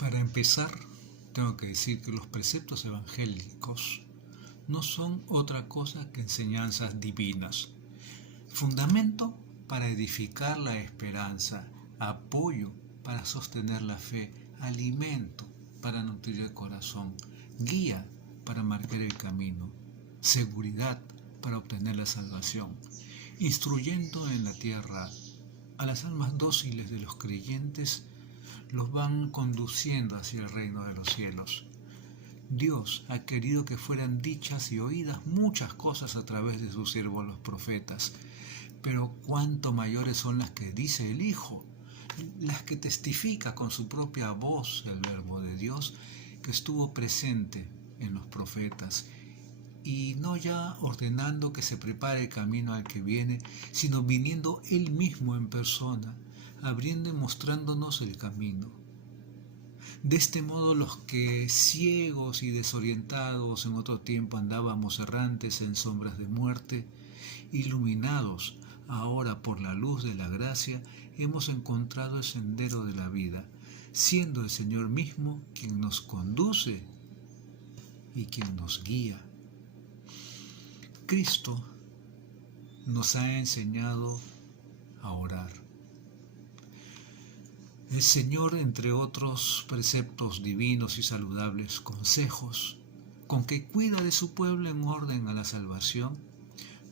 Para empezar, tengo que decir que los preceptos evangélicos no son otra cosa que enseñanzas divinas, fundamento para edificar la esperanza, apoyo para sostener la fe, alimento para nutrir el corazón, guía para marcar el camino, seguridad para obtener la salvación, instruyendo en la tierra a las almas dóciles de los creyentes, los van conduciendo hacia el reino de los cielos. Dios ha querido que fueran dichas y oídas muchas cosas a través de sus siervos los profetas, pero cuánto mayores son las que dice el Hijo, las que testifica con su propia voz el Verbo de Dios que estuvo presente en los profetas, y no ya ordenando que se prepare el camino al que viene, sino viniendo Él mismo en persona, abriendo y mostrándonos el camino. De este modo los que ciegos y desorientados en otro tiempo andábamos errantes en sombras de muerte, iluminados ahora por la luz de la gracia, hemos encontrado el sendero de la vida, siendo el Señor mismo quien nos conduce y quien nos guía. Cristo nos ha enseñado a orar. El Señor, entre otros preceptos divinos y saludables consejos, con que cuida de su pueblo en orden a la salvación,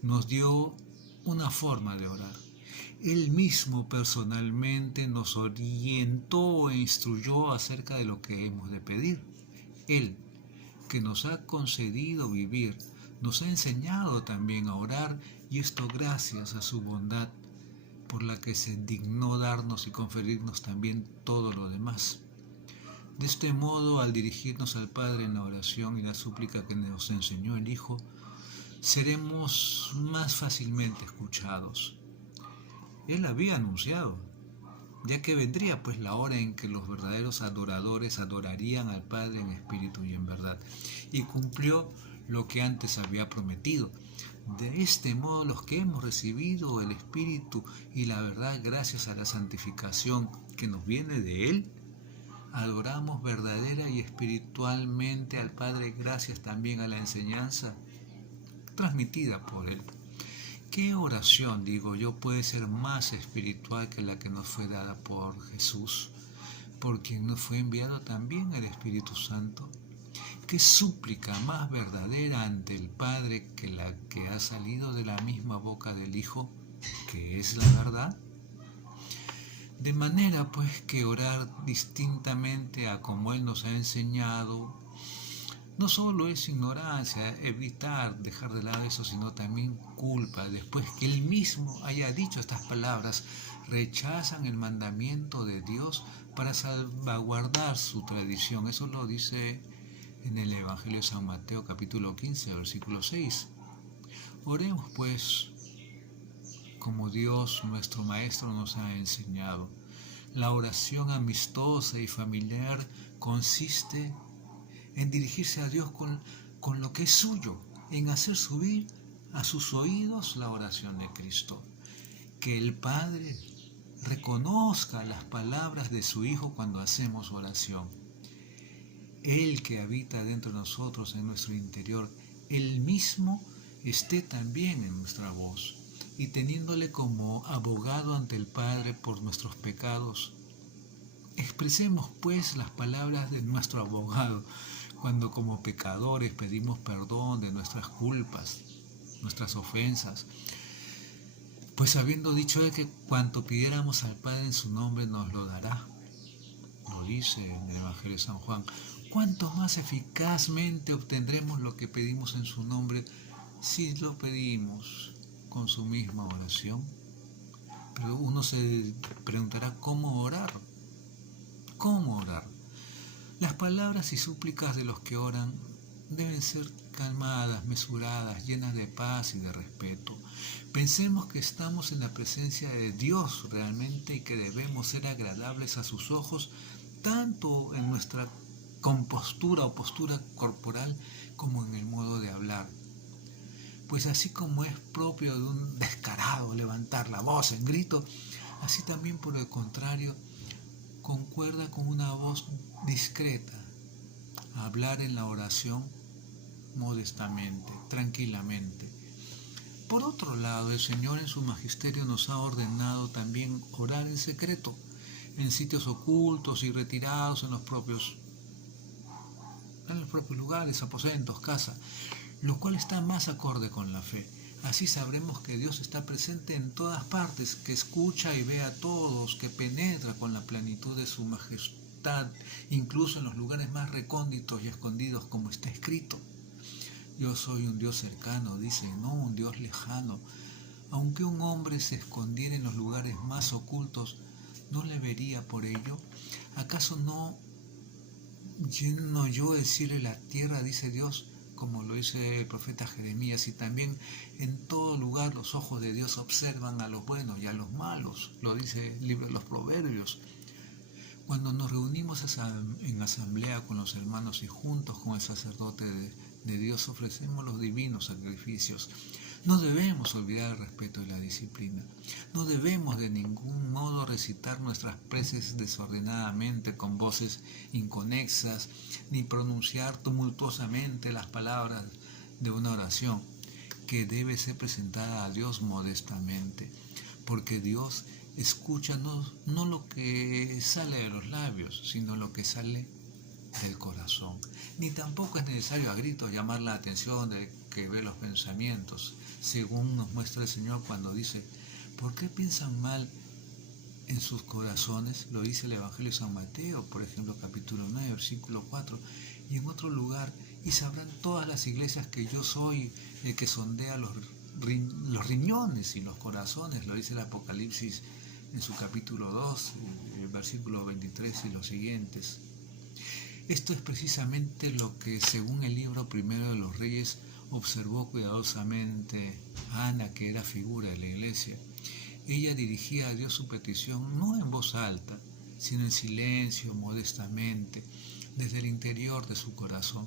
nos dio una forma de orar. Él mismo personalmente nos orientó e instruyó acerca de lo que hemos de pedir. Él, que nos ha concedido vivir, nos ha enseñado también a orar, y esto gracias a su bondad, por la que se dignó darnos y conferirnos también todo lo demás. De este modo, al dirigirnos al Padre en la oración y la súplica que nos enseñó el Hijo, seremos más fácilmente escuchados. Él había anunciado, ya que vendría pues la hora en que los verdaderos adoradores adorarían al Padre en espíritu y en verdad, y cumplió lo que antes había prometido. De este modo, los que hemos recibido el Espíritu y la verdad gracias a la santificación que nos viene de Él, adoramos verdadera y espiritualmente al Padre gracias también a la enseñanza transmitida por Él. ¿Qué oración, digo yo, puede ser más espiritual que la que nos fue dada por Jesús, por quien nos fue enviado también el Espíritu Santo? ¿Qué súplica más verdadera ante el Padre que la que ha salido de la misma boca del Hijo, que es la verdad? De manera pues que orar distintamente a como Él nos ha enseñado no solo es ignorancia, evitar, dejar de lado eso, sino también culpa. Después que Él mismo haya dicho estas palabras, rechazan el mandamiento de Dios para salvaguardar su tradición. Eso lo dice en el Evangelio de San Mateo capítulo 15, versículo 6. Oremos pues como Dios nuestro Maestro nos ha enseñado. La oración amistosa y familiar consiste en dirigirse a Dios con lo que es suyo, en hacer subir a sus oídos la oración de Cristo. Que el Padre reconozca las palabras de su Hijo cuando hacemos oración. Él que habita dentro de nosotros, en nuestro interior, Él mismo esté también en nuestra voz, y teniéndole como abogado ante el Padre por nuestros pecados, expresemos pues las palabras de nuestro abogado, cuando como pecadores pedimos perdón de nuestras culpas, nuestras ofensas, pues habiendo dicho Él que cuanto pidiéramos al Padre en su nombre nos lo dará. Lo dice en el Evangelio de San Juan. ¿Cuánto más eficazmente obtendremos lo que pedimos en su nombre si lo pedimos con su misma oración? Pero uno se preguntará, ¿cómo orar? ¿Cómo orar? Las palabras y súplicas de los que oran deben ser calmadas, mesuradas, llenas de paz y de respeto. Pensemos que estamos en la presencia de Dios realmente y que debemos ser agradables a sus ojos, tanto en nuestra compostura o postura corporal como en el modo de hablar. Pues así como es propio de un descarado levantar la voz en grito, así también por el contrario, concuerda con una voz discreta, hablar en la oración modestamente, tranquilamente. Por otro lado, el Señor en su magisterio nos ha ordenado también orar en secreto, en sitios ocultos y retirados en los propios lugares, aposentos, casa, lo cual está más acorde con la fe. Así sabremos que Dios está presente en todas partes, que escucha y ve a todos, que penetra con la plenitud de su majestad, incluso en los lugares más recónditos y escondidos, como está escrito. Yo soy un Dios cercano, dice, no un Dios lejano. Aunque un hombre se escondiera en los lugares más ocultos, ¿no le vería por ello? ¿Acaso no lleno yo el cielo y la tierra, dice Dios, como lo dice el profeta Jeremías? Y también en todo lugar los ojos de Dios observan a los buenos y a los malos, lo dice el libro de los Proverbios. Cuando nos reunimos en asamblea con los hermanos y juntos con el sacerdote de Dios ofrecemos los divinos sacrificios, no debemos olvidar el respeto y la disciplina. No debemos de ningún modo recitar nuestras preces desordenadamente con voces inconexas, ni pronunciar tumultuosamente las palabras de una oración que debe ser presentada a Dios modestamente, porque Dios escucha no lo que sale de los labios, sino lo que sale del corazón. Ni tampoco es necesario a gritos llamar la atención de que ve los pensamientos, según nos muestra el Señor cuando dice: ¿por qué piensan mal en sus corazones? Lo dice el Evangelio de San Mateo, por ejemplo, capítulo 9, versículo 4, y en otro lugar: y sabrán todas las iglesias que yo soy el que sondea los riñones y los corazones, lo dice el Apocalipsis en su capítulo 2, el versículo 23 y los siguientes. Esto es precisamente lo que, según el libro primero de los Reyes, observó cuidadosamente Ana, que era figura de la iglesia. Ella dirigía a Dios su petición no en voz alta, sino en silencio, modestamente, desde el interior de su corazón.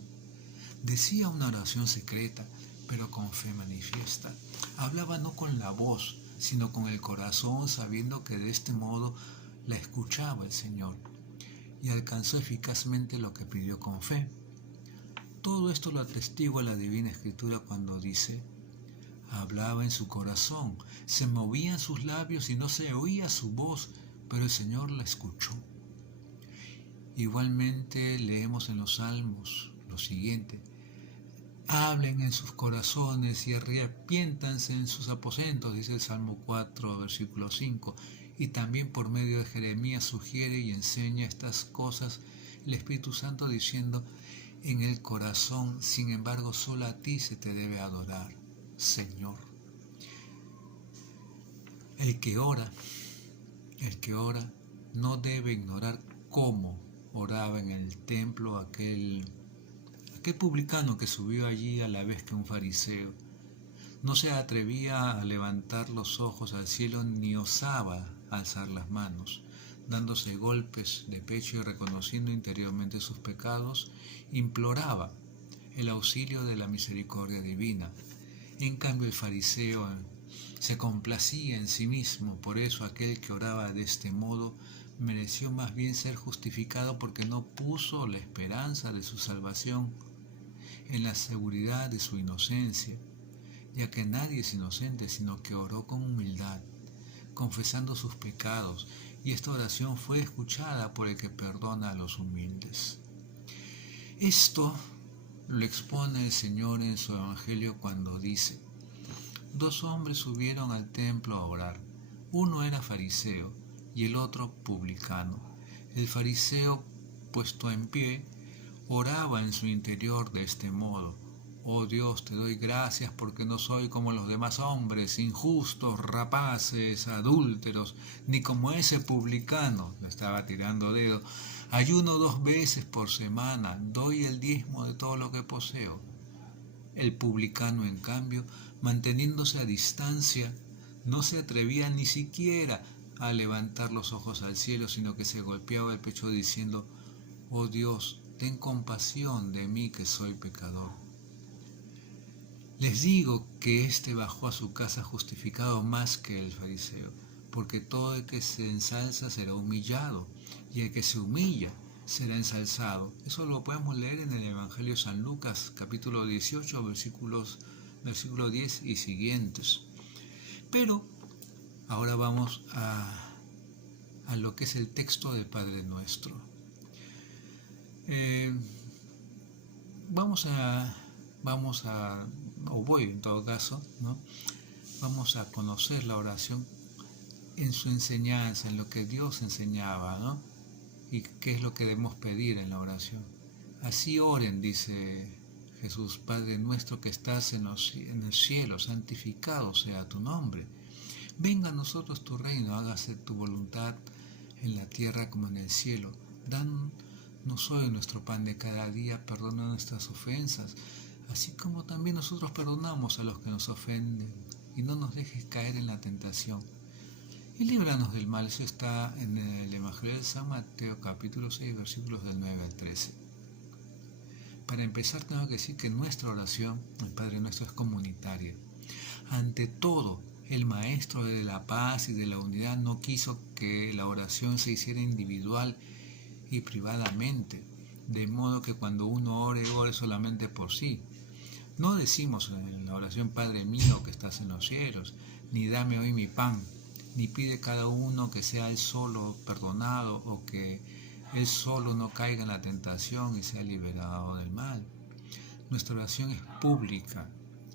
Decía una oración secreta, pero con fe manifiesta. Hablaba no con la voz, sino con el corazón, sabiendo que de este modo la escuchaba el Señor, y alcanzó eficazmente lo que pidió con fe. Todo esto lo atestigua la Divina Escritura cuando dice: hablaba en su corazón, se movían sus labios y no se oía su voz, pero el Señor la escuchó. Igualmente leemos en los Salmos lo siguiente: hablen en sus corazones y arrepiéntanse en sus aposentos, dice el Salmo 4, versículo 5. Y también por medio de Jeremías sugiere y enseña estas cosas el Espíritu Santo, diciendo: en el corazón, sin embargo, solo a ti se te debe adorar, Señor. El que ora no debe ignorar cómo oraba en el templo aquel publicano que subió allí a la vez que un fariseo. No se atrevía a levantar los ojos al cielo ni osaba alzar las manos. Dándose golpes de pecho y reconociendo interiormente sus pecados, imploraba el auxilio de la misericordia divina. En cambio, el fariseo se complacía en sí mismo. Por eso aquel que oraba de este modo mereció más bien ser justificado, porque no puso la esperanza de su salvación en la seguridad de su inocencia, ya que nadie es inocente, sino que oró con humildad, confesando sus pecados, y esta oración fue escuchada por el que perdona a los humildes. Esto lo expone el Señor en su Evangelio cuando dice: dos hombres subieron al templo a orar. Uno era fariseo y el otro publicano. El fariseo, puesto en pie, oraba en su interior de este modo: oh Dios, te doy gracias porque no soy como los demás hombres, injustos, rapaces, adúlteros, ni como ese publicano, le estaba tirando dedo. Ayuno 2 veces por semana, doy el diezmo de todo lo que poseo. El publicano, en cambio, manteniéndose a distancia, no se atrevía ni siquiera a levantar los ojos al cielo, sino que se golpeaba el pecho diciendo: oh Dios, ten compasión de mí, que soy pecador. Les digo que éste bajó a su casa justificado más que el fariseo, porque todo el que se ensalza será humillado, y el que se humilla será ensalzado. Eso lo podemos leer en el Evangelio de San Lucas, capítulo 18, versículo 10 y siguientes. Pero ahora vamos a lo que es el texto del Padre Nuestro. Voy en todo caso, ¿no? Vamos a conocer la oración en su enseñanza, en lo que Dios enseñaba, ¿no? Y qué es lo que debemos pedir en la oración. Así oren, dice Jesús: Padre nuestro que estás en el cielo, santificado sea tu nombre. Venga a nosotros tu reino, hágase tu voluntad en la tierra como en el cielo. Danos hoy nuestro pan de cada día, perdona nuestras ofensas, así como también nosotros perdonamos a los que nos ofenden, y no nos dejes caer en la tentación, y líbranos del mal. Eso está en el Evangelio de San Mateo, capítulo 6, versículos del 9 al 13. Para empezar, tengo que decir que nuestra oración, el Padre Nuestro, es comunitaria. Ante todo, el Maestro de la paz y de la unidad no quiso que la oración se hiciera individual y privadamente, de modo que cuando uno ore solamente por sí. No decimos en la oración: Padre mío que estás en los cielos, ni dame hoy mi pan, ni pide cada uno que sea él solo perdonado o que él solo no caiga en la tentación y sea liberado del mal. Nuestra oración es pública,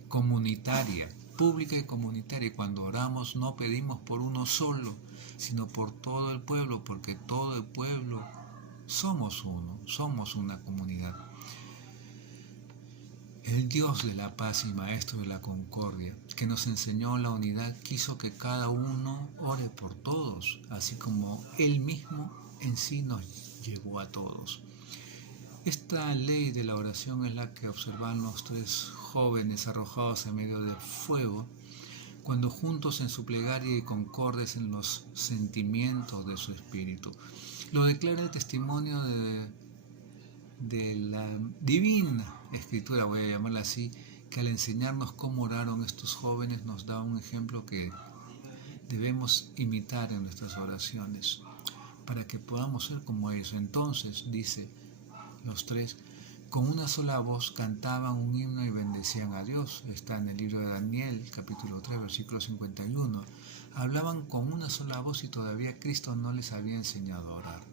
comunitaria, y cuando oramos no pedimos por uno solo, sino por todo el pueblo, porque todo el pueblo somos uno, somos una comunidad. El Dios de la paz y Maestro de la concordia, que nos enseñó la unidad, quiso que cada uno ore por todos, así como Él mismo en sí nos llevó a todos. Esta ley de la oración es la que observan los 3 jóvenes arrojados en medio del fuego, cuando juntos en su plegaria y concordes en los sentimientos de su espíritu. Lo declara el testimonio de la divina escritura, voy a llamarla así, que al enseñarnos cómo oraron estos jóvenes nos da un ejemplo que debemos imitar en nuestras oraciones para que podamos ser como ellos. Entonces, dice, los 3, con una sola voz cantaban un himno y bendecían a Dios. Está en el libro de Daniel, capítulo 3, versículo 51. Hablaban con una sola voz y todavía Cristo no les había enseñado a orar.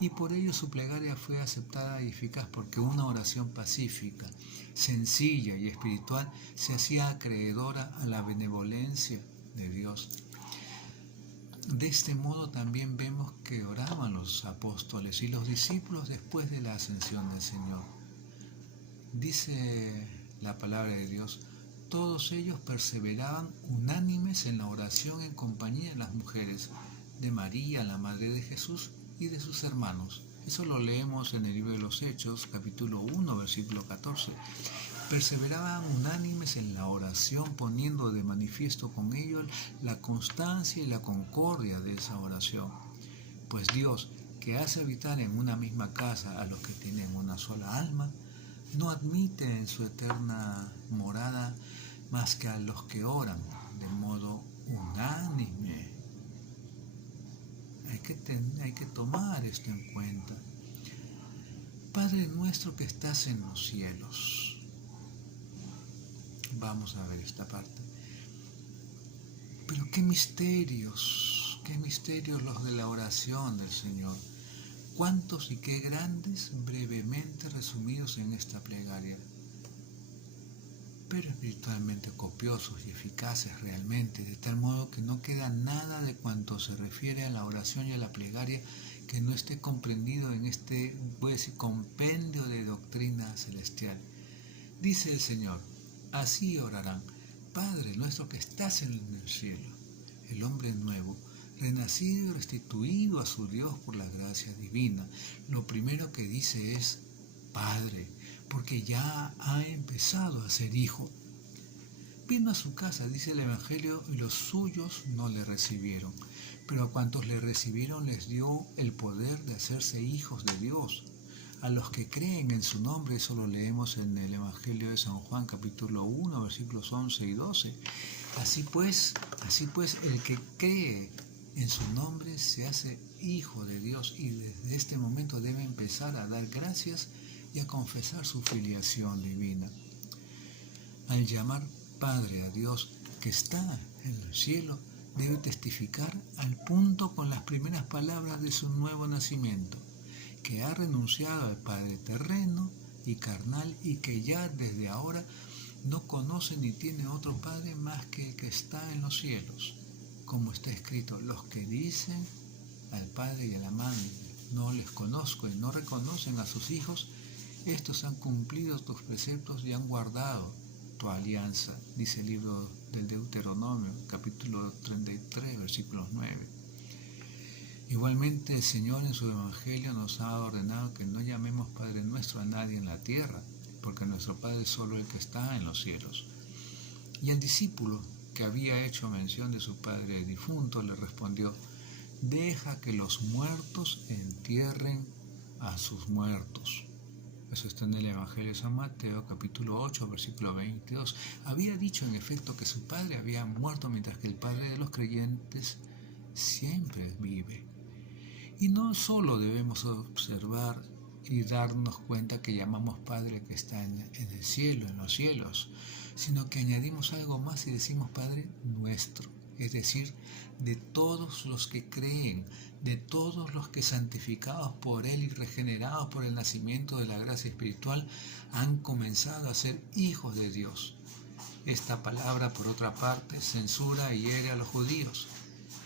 Y por ello su plegaria fue aceptada y eficaz, porque una oración pacífica, sencilla y espiritual se hacía acreedora a la benevolencia de Dios. De este modo también vemos que oraban los apóstoles y los discípulos después de la ascensión del Señor. Dice la palabra de Dios: todos ellos perseveraban unánimes en la oración en compañía de las mujeres, de María, la madre de Jesús, y de sus hermanos. Eso lo leemos en el libro de los Hechos, capítulo 1, versículo 14. Perseveraban unánimes en la oración, poniendo de manifiesto con ellos la constancia y la concordia de esa oración. Pues Dios, que hace habitar en una misma casa a los que tienen una sola alma, no admite en su eterna morada más que a los que oran de modo unánime. Hay que tomar esto en cuenta. Padre nuestro que estás en los cielos. Vamos a ver esta parte. Pero qué misterios los de la oración del Señor. Cuántos y qué grandes, brevemente resumidos en esta plegaria, pero espiritualmente copiosos y eficaces realmente, de tal modo que no queda nada de cuanto se refiere a la oración y a la plegaria que no esté comprendido en este, voy a decir, compendio de doctrina celestial. Dice el Señor: así orarán: Padre nuestro que estás en el cielo. El hombre nuevo, renacido y restituido a su Dios por la gracia divina, lo primero que dice es Padre, porque ya ha empezado a ser hijo. Vino a su casa, dice el Evangelio, y los suyos no le recibieron, pero a cuantos le recibieron les dio el poder de hacerse hijos de Dios, a los que creen en su nombre. Eso lo leemos en el Evangelio de San Juan, capítulo 1, versículos 11 y 12. Así pues, el que cree en su nombre se hace hijo de Dios y desde este momento debe empezar a dar gracias y a confesar su filiación divina. Al llamar Padre a Dios que está en el cielo, debe testificar al punto con las primeras palabras de su nuevo nacimiento, que ha renunciado al Padre terreno y carnal y que ya desde ahora no conoce ni tiene otro Padre más que el que está en los cielos. Como está escrito, los que dicen al Padre y a la Madre, no les conozco y no reconocen a sus hijos, estos han cumplido tus preceptos y han guardado tu alianza, dice el libro del Deuteronomio, capítulo 33, versículos 9. Igualmente el Señor en su Evangelio nos ha ordenado que no llamemos Padre nuestro a nadie en la tierra, porque nuestro Padre es solo el que está en los cielos. Y el discípulo que había hecho mención de su padre difunto le respondió: deja que los muertos entierren a sus muertos. Eso está en el Evangelio de San Mateo, capítulo 8, versículo 22. Había dicho en efecto que su padre había muerto, mientras que el Padre de los creyentes siempre vive. Y no solo debemos observar y darnos cuenta que llamamos Padre que está en el cielo, en los cielos, sino que añadimos algo más y decimos Padre nuestro, es decir, de todos los que creen, de todos los que santificados por Él y regenerados por el nacimiento de la gracia espiritual han comenzado a ser hijos de Dios. Esta palabra, por otra parte, censura y hiere a los judíos,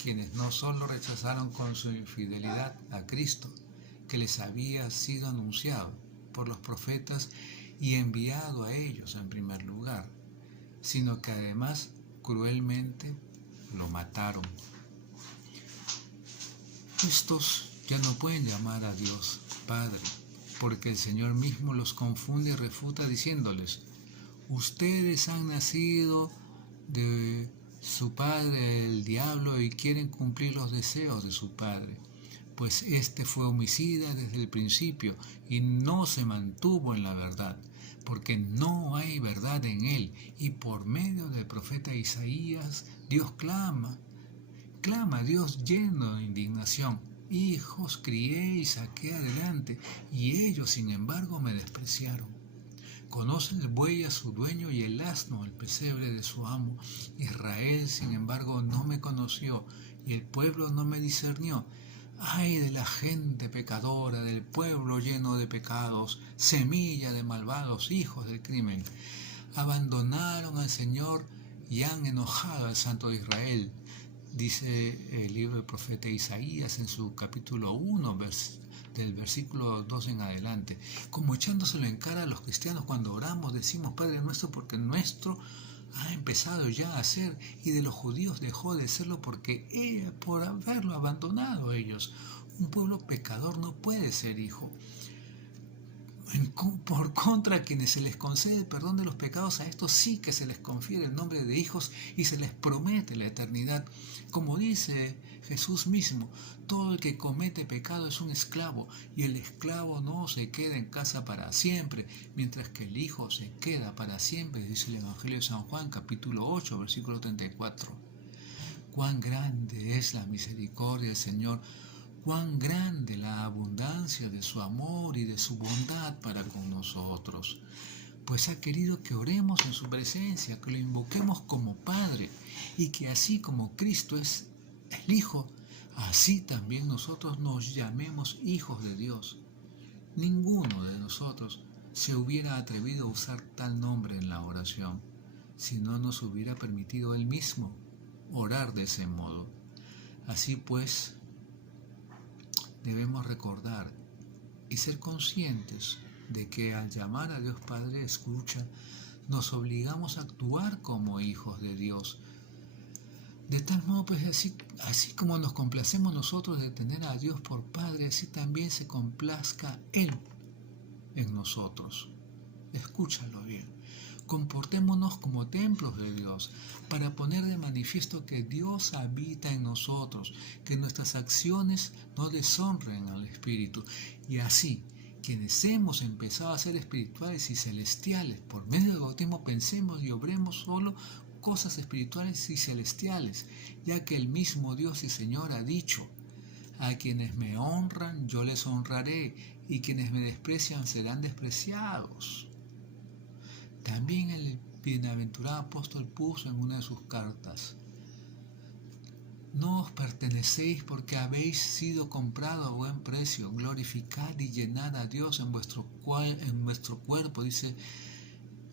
quienes no solo rechazaron con su infidelidad a Cristo, que les había sido anunciado por los profetas y enviado a ellos en primer lugar, sino que además cruelmente lo mataron. Estos ya no pueden llamar a Dios Padre, porque el Señor mismo los confunde y refuta diciéndoles: ustedes han nacido de su padre el diablo y quieren cumplir los deseos de su padre, pues éste fue homicida desde el principio y no se mantuvo en la verdad, porque no hay verdad en él, y por medio del profeta Isaías Dios clama a Dios lleno de indignación: hijos crié y saqué adelante, y ellos sin embargo me despreciaron. Conoce el buey a su dueño y el asno el pesebre de su amo. Israel sin embargo no me conoció y el pueblo no me discernió. Ay de la gente pecadora, del pueblo lleno de pecados, semilla de malvados hijos del crimen. Abandonaron al Señor y han enojado al Santo de Israel, dice el libro del profeta Isaías en su capítulo 1, del versículo 2 en adelante, como echándoselo en cara a los cristianos cuando oramos, decimos Padre nuestro, porque nuestro ha empezado ya a ser, y de los judíos dejó de serlo por haberlo abandonado ellos. Un pueblo pecador no puede ser hijo. Por contra, a quienes se les concede el perdón de los pecados, a estos sí que se les confiere el nombre de hijos y se les promete la eternidad. Como dice Jesús mismo, todo el que comete pecado es un esclavo, y el esclavo no se queda en casa para siempre, mientras que el hijo se queda para siempre, dice el Evangelio de San Juan, capítulo 8, versículo 34. Cuán grande es la misericordia del Señor, cuán grande la abundancia de su amor y de su bondad para con nosotros, pues ha querido que oremos en su presencia, que lo invoquemos como Padre, y que así como Cristo es el Hijo, así también nosotros nos llamemos hijos de Dios. Ninguno de nosotros se hubiera atrevido a usar tal nombre en la oración, si no nos hubiera permitido Él mismo orar de ese modo. Así pues, debemos recordar y ser conscientes de que al llamar a Dios Padre escucha, nos obligamos a actuar como hijos de Dios. De tal modo, pues así como nos complacemos nosotros de tener a Dios por Padre, así también se complazca Él en nosotros. Escúchalo bien. Comportémonos como templos de Dios para poner de manifiesto que Dios habita en nosotros, que nuestras acciones no deshonren al Espíritu, y así quienes hemos empezado a ser espirituales y celestiales por medio del bautismo pensemos y obremos solo cosas espirituales y celestiales, ya que el mismo Dios y Señor ha dicho: a quienes me honran yo les honraré, y quienes me desprecian serán despreciados. También el bienaventurado apóstol puso en una de sus cartas: no os pertenecéis porque habéis sido comprado a buen precio. Glorificad y llenad a Dios en vuestro cuerpo, dice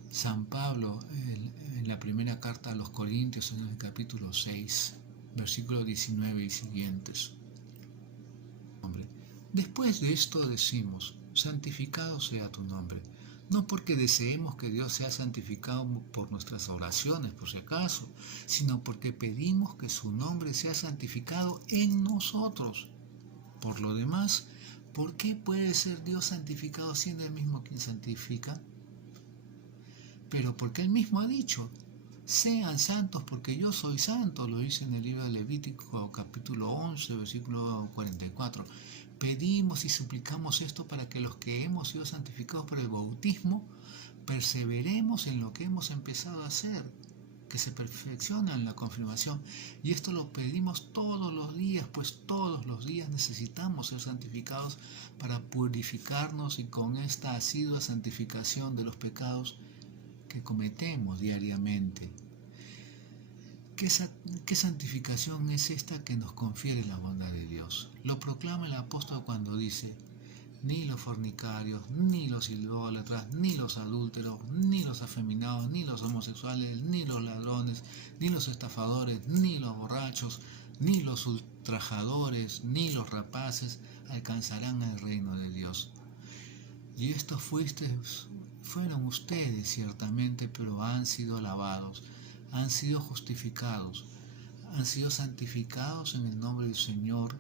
San Pablo en la primera carta a los Corintios, en el capítulo 6, versículos 19 y siguientes. Después de esto decimos: santificado sea tu nombre. No porque deseemos que Dios sea santificado por nuestras oraciones, por si acaso, sino porque pedimos que su nombre sea santificado en nosotros. Por lo demás, ¿por qué puede ser Dios santificado siendo Él mismo quien santifica? Pero porque Él mismo ha dicho: sean santos porque yo soy santo, lo dice en el libro de Levítico capítulo 11, versículo 44. Pedimos y suplicamos esto para que los que hemos sido santificados por el bautismo perseveremos en lo que hemos empezado a hacer, que se perfecciona en la confirmación. Y esto lo pedimos todos los días, pues todos los días necesitamos ser santificados para purificarnos, y con esta asidua santificación de los pecados que cometemos diariamente. ¿Qué santificación es esta que nos confiere la bondad de Dios? Lo proclama el apóstol cuando dice: ni los fornicarios, ni los idólatras, ni los adúlteros, ni los afeminados, ni los homosexuales, ni los ladrones, ni los estafadores, ni los borrachos, ni los ultrajadores, ni los rapaces alcanzarán el reino de Dios. Y estos fueron ustedes ciertamente, pero han sido lavados, han sido justificados, han sido santificados en el nombre del Señor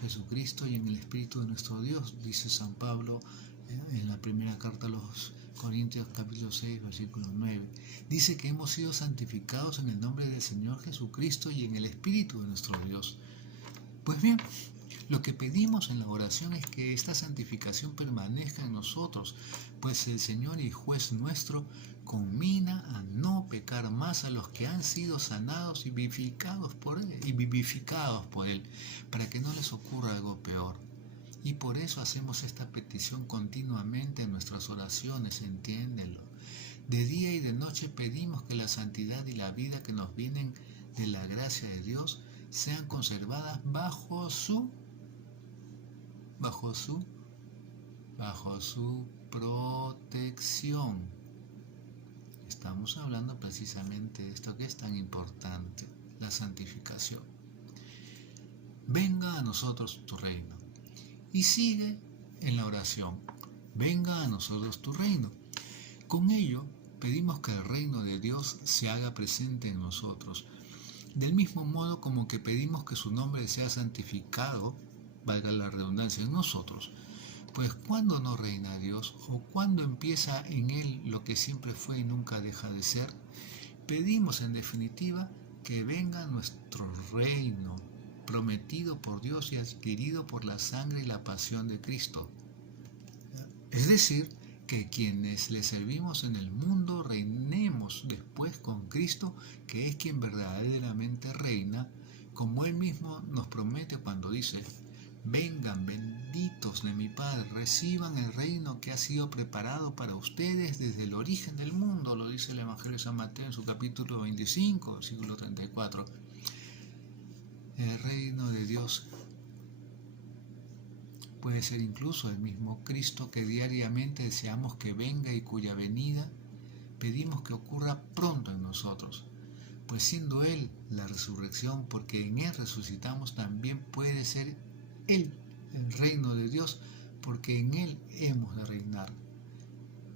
Jesucristo y en el Espíritu de nuestro Dios, dice San Pablo en la primera carta a los Corintios capítulo 6, versículo 9. Dice que hemos sido santificados en el nombre del Señor Jesucristo y en el Espíritu de nuestro Dios. Pues bien, lo que pedimos en la oración es que esta santificación permanezca en nosotros, pues el Señor y Juez nuestro conmina a no pecar más a los que han sido sanados y vivificados por Él, para que no les ocurra algo peor. Y por eso hacemos esta petición continuamente en nuestras oraciones, entiéndelo. De día y de noche pedimos que la santidad y la vida que nos vienen de la gracia de Dios sean conservadas bajo su protección. Estamos hablando precisamente de esto que es tan importante, la santificación. Venga a nosotros tu reino. Y sigue en la oración: venga a nosotros tu reino. Con ello pedimos que el reino de Dios se haga presente en nosotros, del mismo modo como que pedimos que su nombre sea santificado, valga la redundancia, en nosotros. Pues ¿cuándo no reina Dios? ¿O cuándo empieza en Él lo que siempre fue y nunca deja de ser? Pedimos en definitiva que venga nuestro reino, prometido por Dios y adquirido por la sangre y la pasión de Cristo. Es decir, que quienes le servimos en el mundo reinemos después con Cristo, que es quien verdaderamente reina, como Él mismo nos promete cuando dice: vengan, benditos de mi Padre, reciban el reino que ha sido preparado para ustedes desde el origen del mundo, lo dice el Evangelio de San Mateo en su capítulo 25, versículo 34. El reino de Dios puede ser incluso el mismo Cristo que diariamente deseamos que venga y cuya venida pedimos que ocurra pronto en nosotros. Pues siendo Él la resurrección, porque en Él resucitamos, también puede ser Él el reino de Dios, porque en Él hemos de reinar.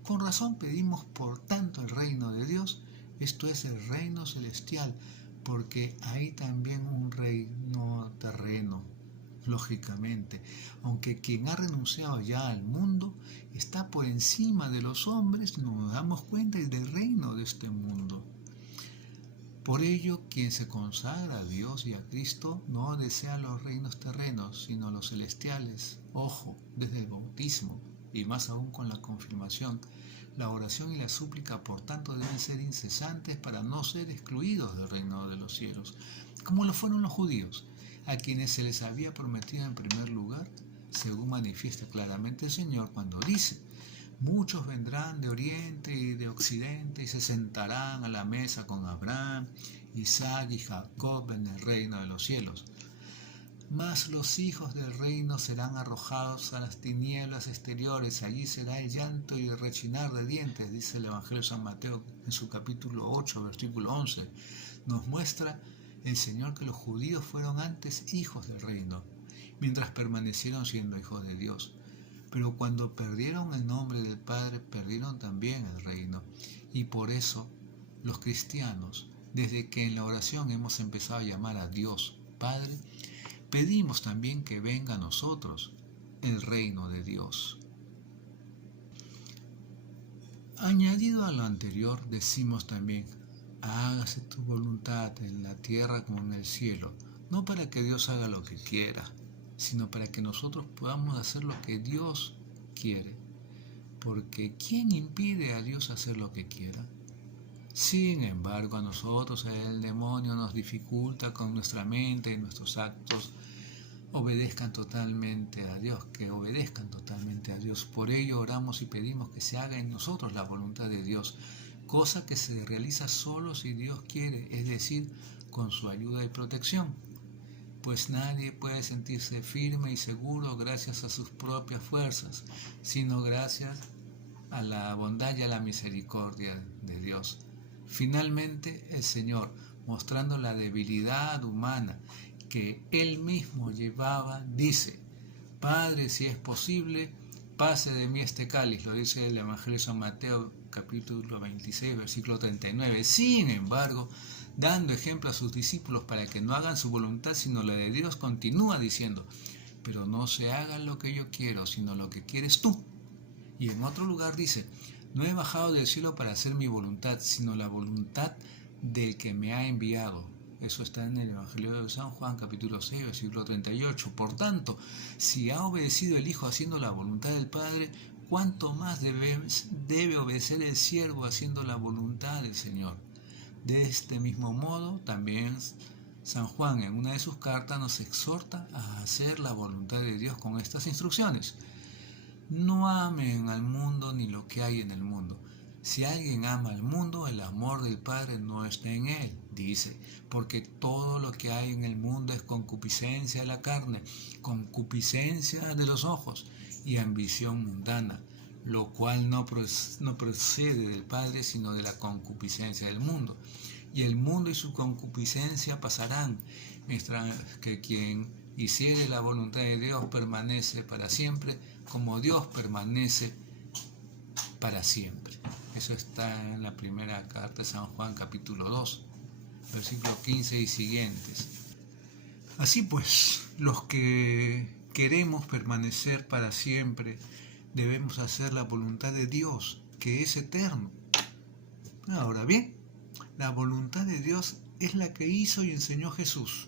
Con razón pedimos por tanto el reino de Dios, esto es el reino celestial, porque hay también un reino terreno, lógicamente, aunque quien ha renunciado ya al mundo está por encima de los hombres, nos damos cuenta del reino de este mundo. Por ello, quien se consagra a Dios y a Cristo no desea los reinos terrenos, sino los celestiales. Ojo, desde el bautismo. y más aún con la confirmación. La oración y la súplica, por tanto, deben ser incesantes para no ser excluidos del reino de los cielos, como lo fueron los judíos, a quienes se les había prometido en primer lugar, según manifiesta claramente el Señor cuando dice: muchos vendrán de oriente y de occidente y se sentarán a la mesa con Abraham, Isaac y Jacob en el reino de los cielos. Mas los hijos del reino serán arrojados a las tinieblas exteriores, allí será el llanto y el rechinar de dientes, dice el Evangelio de San Mateo en su capítulo 8, versículo 11. Nos muestra el Señor que los judíos fueron antes hijos del reino, mientras permanecieron siendo hijos de Dios. Pero cuando perdieron el nombre del Padre, perdieron también el reino. Y por eso los cristianos, desde que en la oración hemos empezado a llamar a Dios Padre, pedimos también que venga a nosotros el reino de Dios. Añadido a lo anterior, decimos también: hágase tu voluntad en la tierra como en el cielo, no para que Dios haga lo que quiera, sino para que nosotros podamos hacer lo que Dios quiere. Porque ¿quién impide a Dios hacer lo que quiera? Sin embargo, a nosotros el demonio nos dificulta con nuestra mente y nuestros actos que obedezcan totalmente a Dios. Por ello oramos y pedimos que se haga en nosotros la voluntad de Dios, cosa que se realiza solo si Dios quiere, es decir, con su ayuda y protección. Pues nadie puede sentirse firme y seguro gracias a sus propias fuerzas, sino gracias a la bondad y a la misericordia de Dios. Finalmente, el Señor, mostrando la debilidad humana que Él mismo llevaba, dice: Padre, si es posible, pase de mí este cáliz. Lo dice el Evangelio de San Mateo, capítulo 26, versículo 39. Sin embargo, dando ejemplo a sus discípulos para que no hagan su voluntad sino la de Dios, continúa diciendo: pero no se haga lo que yo quiero, sino lo que quieres tú. Y en otro lugar dice: no he bajado del cielo para hacer mi voluntad, sino la voluntad del que me ha enviado. Eso está en el Evangelio de San Juan, capítulo 6, versículo 38. Por tanto, si ha obedecido el Hijo haciendo la voluntad del Padre, ¿cuánto más debe obedecer el siervo haciendo la voluntad del Señor? De este mismo modo, también San Juan en una de sus cartas nos exhorta a hacer la voluntad de Dios con estas instrucciones: no amen al mundo ni lo que hay en el mundo. Si alguien ama al mundo, el amor del Padre no está en él, dice, porque todo lo que hay en el mundo es concupiscencia de la carne, concupiscencia de los ojos y ambición mundana, lo cual no procede del Padre, sino de la concupiscencia del mundo. Y el mundo y su concupiscencia pasarán, mientras que quien hiciere la voluntad de Dios permanece para siempre, como Dios permanece para siempre. Eso está en la primera carta de San Juan, capítulo 2, versículo 15 y siguientes. Así pues, los que queremos permanecer para siempre, debemos hacer la voluntad de Dios, que es eterno. Ahora bien, la voluntad de Dios es la que hizo y enseñó Jesús.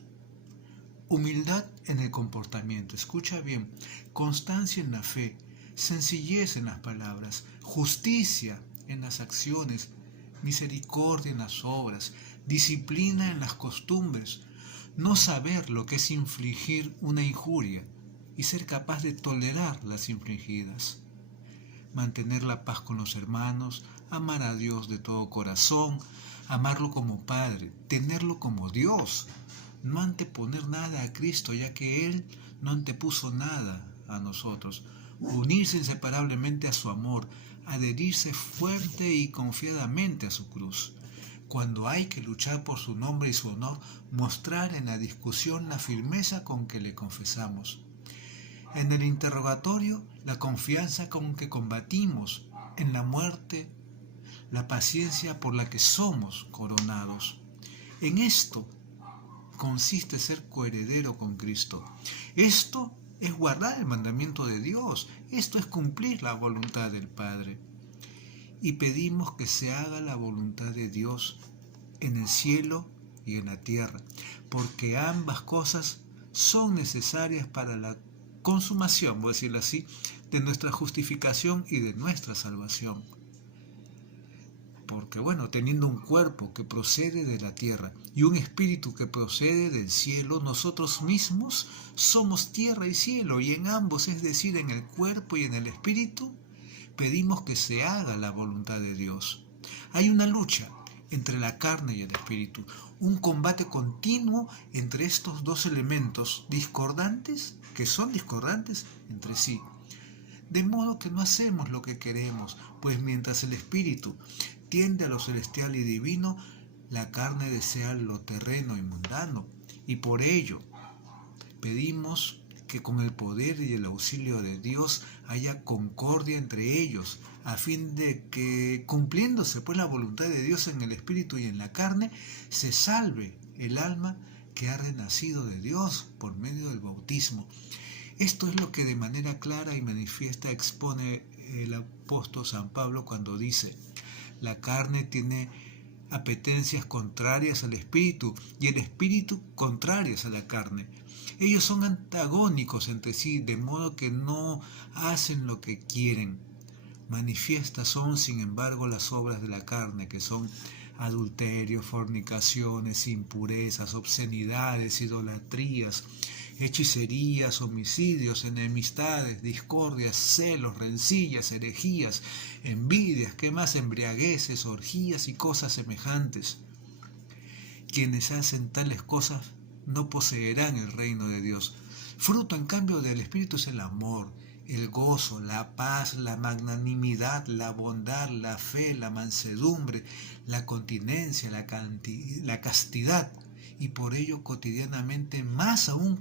Humildad en el comportamiento, escucha bien, constancia en la fe, sencillez en las palabras, justicia en las acciones, misericordia en las obras, disciplina en las costumbres, no saber lo que es infligir una injuria y ser capaz de tolerar las infligidas, mantener la paz con los hermanos, amar a Dios de todo corazón, amarlo como Padre, tenerlo como Dios, no anteponer nada a Cristo, ya que Él no antepuso nada a nosotros, unirse inseparablemente a su amor, adherirse fuerte y confiadamente a su cruz. Cuando hay que luchar por su nombre y su honor, mostrar en la discusión la firmeza con que le confesamos. En el interrogatorio, la confianza con que combatimos. En la muerte, la paciencia por la que somos coronados. En esto consiste ser coheredero con Cristo. Esto es guardar el mandamiento de Dios. Esto es cumplir la voluntad del Padre. Y pedimos que se haga la voluntad de Dios en el cielo y en la tierra, porque ambas cosas son necesarias para la consumación, voy a decirlo así, de nuestra justificación y de nuestra salvación. Porque bueno, teniendo un cuerpo que procede de la tierra y un espíritu que procede del cielo, nosotros mismos somos tierra y cielo, y en ambos, es decir, en el cuerpo y en el espíritu, pedimos que se haga la voluntad de Dios. Hay una lucha entre la carne y el espíritu, un combate continuo entre estos dos elementos discordantes, que son discordantes entre sí. De modo que no hacemos lo que queremos, pues mientras el espíritu tiende a lo celestial y divino, la carne desea lo terreno y mundano, y por ello pedimos que con el poder y el auxilio de Dios haya concordia entre ellos, a fin de que, cumpliéndose pues la voluntad de Dios en el espíritu y en la carne, se salve el alma que ha renacido de Dios por medio del bautismo. Esto es lo que de manera clara y manifiesta expone el apóstol San Pablo cuando dice: la carne tiene apetencias contrarias al espíritu y el espíritu contrarias a la carne. Ellos son antagónicos entre sí, de modo que no hacen lo que quieren. Manifiestas son, sin embargo, las obras de la carne, que son adulterio, fornicaciones, impurezas, obscenidades, idolatrías, hechicerías, homicidios, enemistades, discordias, celos, rencillas, herejías, envidias, ¿qué más? Embriagueces, orgías y cosas semejantes. Quienes hacen tales cosas no poseerán el reino de Dios. Fruto, en cambio, del Espíritu es el amor, el gozo, la paz, la magnanimidad, la bondad, la fe, la mansedumbre, la continencia, la castidad. Y por ello cotidianamente, más aún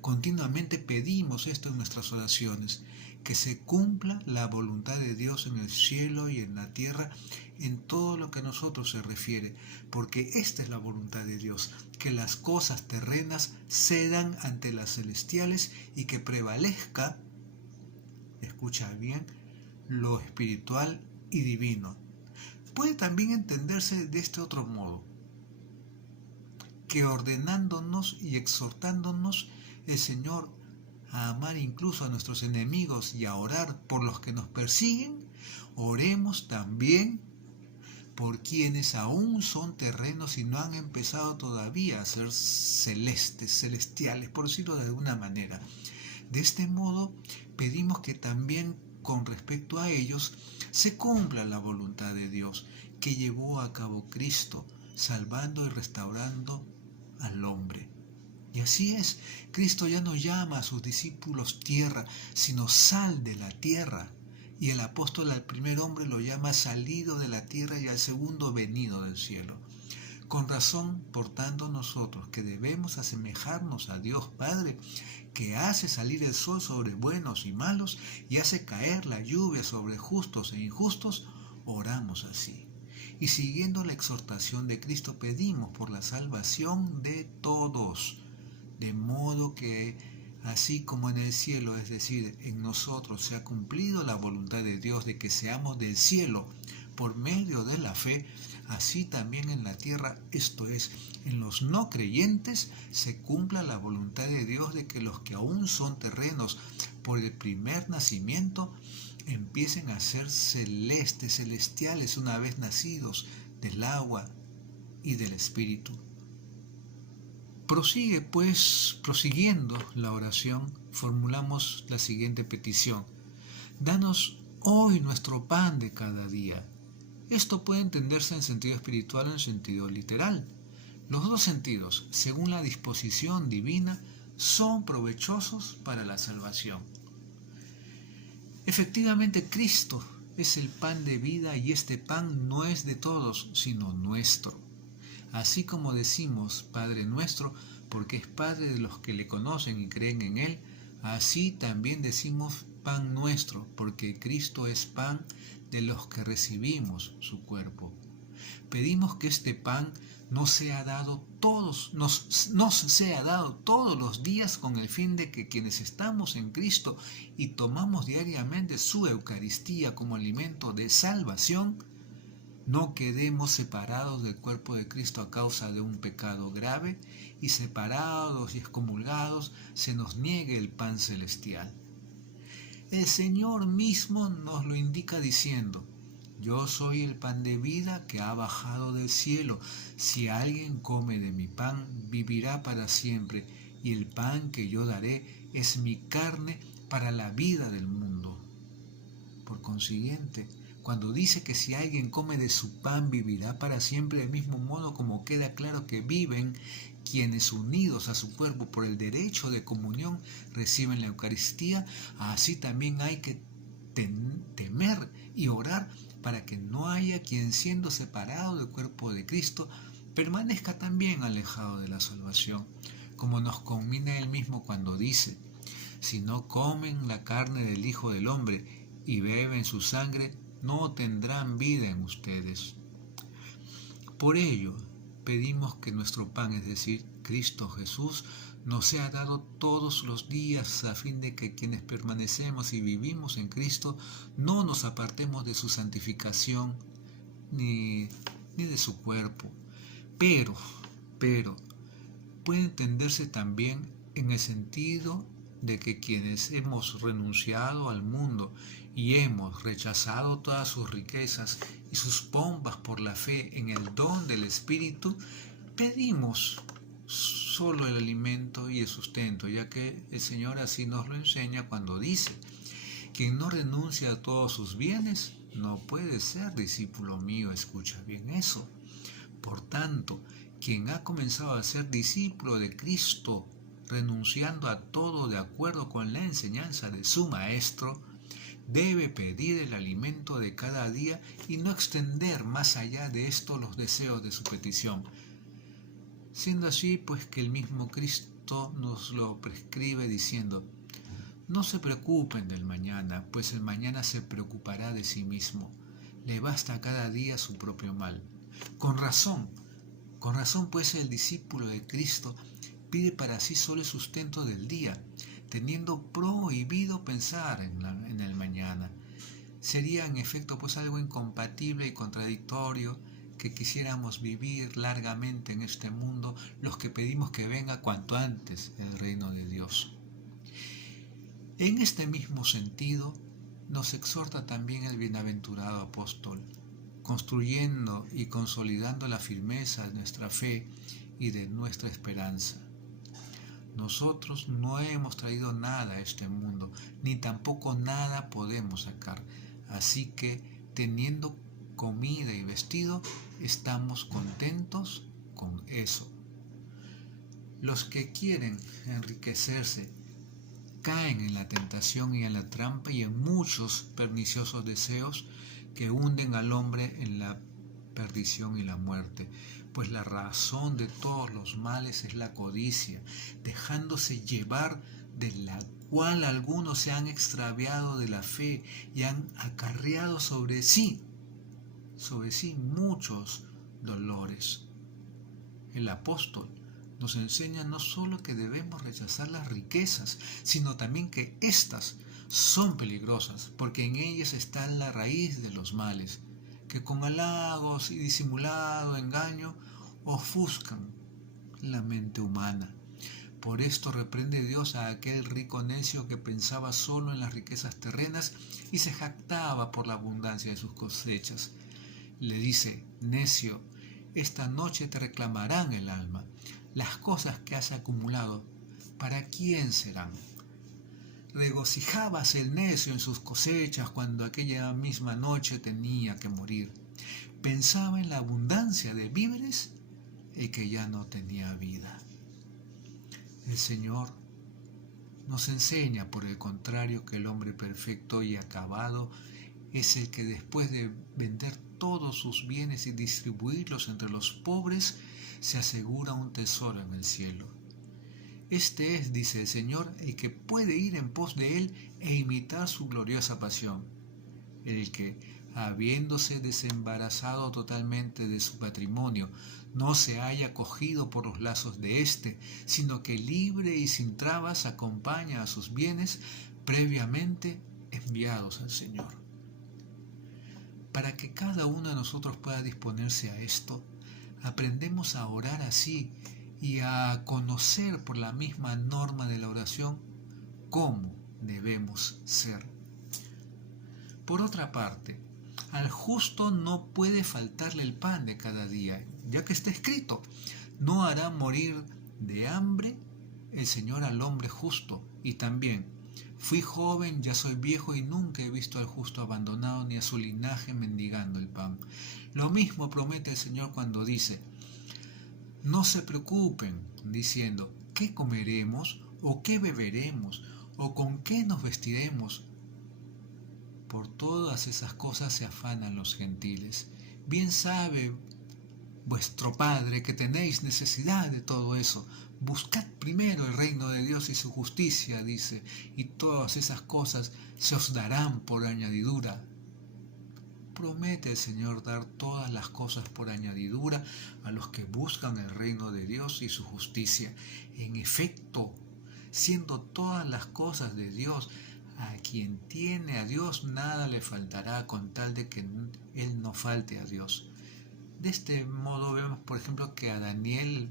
continuamente pedimos esto en nuestras oraciones: que se cumpla la voluntad de Dios en el cielo y en la tierra, en todo lo que a nosotros se refiere, porque esta es la voluntad de Dios, que las cosas terrenas cedan ante las celestiales y que prevalezca, escucha bien, lo espiritual y divino. Puede también entenderse de este otro modo: que ordenándonos y exhortándonos el Señor a amar incluso a nuestros enemigos y a orar por los que nos persiguen, oremos también por quienes aún son terrenos y no han empezado todavía a ser celestiales, por decirlo de alguna manera. De este modo, pedimos que también con respecto a ellos se cumpla la voluntad de Dios, que llevó a cabo Cristo, salvando y restaurando al hombre. Y así es, Cristo ya no llama a sus discípulos tierra, sino sal de la tierra. Y el apóstol al primer hombre lo llama salido de la tierra y al segundo venido del cielo. Con razón, por tanto, nosotros que debemos asemejarnos a Dios Padre, que hace salir el sol sobre buenos y malos y hace caer la lluvia sobre justos e injustos, oramos así. Y siguiendo la exhortación de Cristo, pedimos por la salvación de todos, de modo que así como en el cielo, es decir, en nosotros, se ha cumplido la voluntad de Dios de que seamos del cielo por medio de la fe, así también en la tierra, esto es, en los no creyentes, se cumpla la voluntad de Dios de que los que aún son terrenos por el primer nacimiento empiecen a ser celestiales una vez nacidos del agua y del Espíritu. Prosigue pues, prosiguiendo la oración, formulamos la siguiente petición: danos hoy nuestro pan de cada día. Esto puede entenderse en sentido espiritual o en sentido literal. Los dos sentidos, según la disposición divina, son provechosos para la salvación. Efectivamente, Cristo es el pan de vida y este pan no es de todos, sino nuestro. Así como decimos Padre nuestro, porque es Padre de los que le conocen y creen en Él, así también decimos pan nuestro, porque Cristo es pan de los que recibimos su cuerpo. Pedimos que este pan nos sea dado todos los días, con el fin de que quienes estamos en Cristo y tomamos diariamente su Eucaristía como alimento de salvación, no quedemos separados del cuerpo de Cristo a causa de un pecado grave, y separados y excomulgados se nos niegue el pan celestial. El Señor mismo nos lo indica diciendo: yo soy el pan de vida que ha bajado del cielo. Si alguien come de mi pan, vivirá para siempre, y el pan que yo daré es mi carne para la vida del mundo. Por consiguiente, cuando dice que si alguien come de su pan vivirá para siempre, del mismo modo como queda claro que viven quienes unidos a su cuerpo por el derecho de comunión reciben la Eucaristía, así también hay que temer y orar para que no haya quien, siendo separado del cuerpo de Cristo, permanezca también alejado de la salvación, como nos conmina él mismo cuando dice: si no comen la carne del Hijo del Hombre y beben su sangre, no tendrán vida en ustedes. Por ello, pedimos que nuestro pan, es decir, Cristo Jesús, nos sea dado todos los días, a fin de que quienes permanecemos y vivimos en Cristo no nos apartemos de su santificación ni de su cuerpo. Pero, puede entenderse también en el sentido de que quienes hemos renunciado al mundo y hemos rechazado todas sus riquezas y sus pompas por la fe en el don del Espíritu, pedimos solo el alimento y el sustento, ya que el Señor así nos lo enseña cuando dice: quien no renuncia a todos sus bienes no puede ser discípulo mío. Escucha bien eso. Por tanto, quien ha comenzado a ser discípulo de Cristo, renunciando a todo de acuerdo con la enseñanza de su Maestro, debe pedir el alimento de cada día y no extender más allá de esto los deseos de su petición. Siendo así, pues, que el mismo Cristo nos lo prescribe diciendo: no se preocupen del mañana, pues el mañana se preocupará de sí mismo. Le basta cada día su propio mal. Con razón, pues el discípulo de Cristo pide para sí solo el sustento del día, teniendo prohibido pensar en el mañana. Sería en efecto pues algo incompatible y contradictorio que quisiéramos vivir largamente en este mundo los que pedimos que venga cuanto antes el reino de Dios. En este mismo sentido nos exhorta también el bienaventurado apóstol, construyendo y consolidando la firmeza de nuestra fe y de nuestra esperanza. Nosotros no hemos traído nada a este mundo, ni tampoco nada podemos sacar, así que, teniendo comida y vestido, estamos contentos con eso. Los que quieren enriquecerse caen en la tentación y en la trampa y en muchos perniciosos deseos que hunden al hombre en la perdición y la muerte, pues la razón de todos los males es la codicia, dejándose llevar, de la cual algunos se han extraviado de la fe y han acarreado sobre sí muchos dolores. El apóstol nos enseña no solo que debemos rechazar las riquezas, sino también que éstas son peligrosas, porque en ellas está la raíz de los males, que con halagos y disimulado engaño ofuscan la mente humana. Por esto reprende Dios a aquel rico necio que pensaba solo en las riquezas terrenas y se jactaba por la abundancia de sus cosechas. Le dice: necio, esta noche te reclamarán el alma. Las cosas que has acumulado, ¿para quién serán? Regocijábase el necio en sus cosechas cuando aquella misma noche tenía que morir. Pensaba en la abundancia de víveres y que ya no tenía vida. El Señor nos enseña, por el contrario, que el hombre perfecto y acabado es el que, después de vender todos sus bienes y distribuirlos entre los pobres, se asegura un tesoro en el cielo. Este es, dice el Señor, el que puede ir en pos de él e imitar su gloriosa pasión, el que, habiéndose desembarazado totalmente de su patrimonio, no se haya cogido por los lazos de éste, sino que libre y sin trabas acompaña a sus bienes previamente enviados al Señor. Para que cada uno de nosotros pueda disponerse a esto, aprendemos a orar así y a conocer por la misma norma de la oración cómo debemos ser. Por otra parte, al justo no puede faltarle el pan de cada día, ya que está escrito, no hará morir de hambre el Señor al hombre justo. Y también, fui joven, ya soy viejo y nunca he visto al justo abandonado ni a su linaje mendigando el pan. Lo mismo promete el Señor cuando dice, no se preocupen, diciendo, ¿qué comeremos? ¿O qué beberemos? ¿O con qué nos vestiremos? Por todas esas cosas se afanan los gentiles. Bien sabe vuestro Padre que tenéis necesidad de todo eso. Buscad primero el reino de Dios y su justicia, dice, y todas esas cosas se os darán por añadidura. Promete el Señor dar todas las cosas por añadidura a los que buscan el reino de Dios y su justicia. En efecto, siendo todas las cosas de Dios, a quien tiene a Dios nada le faltará con tal de que él no falte a Dios. De este modo vemos, por ejemplo, que a Daniel,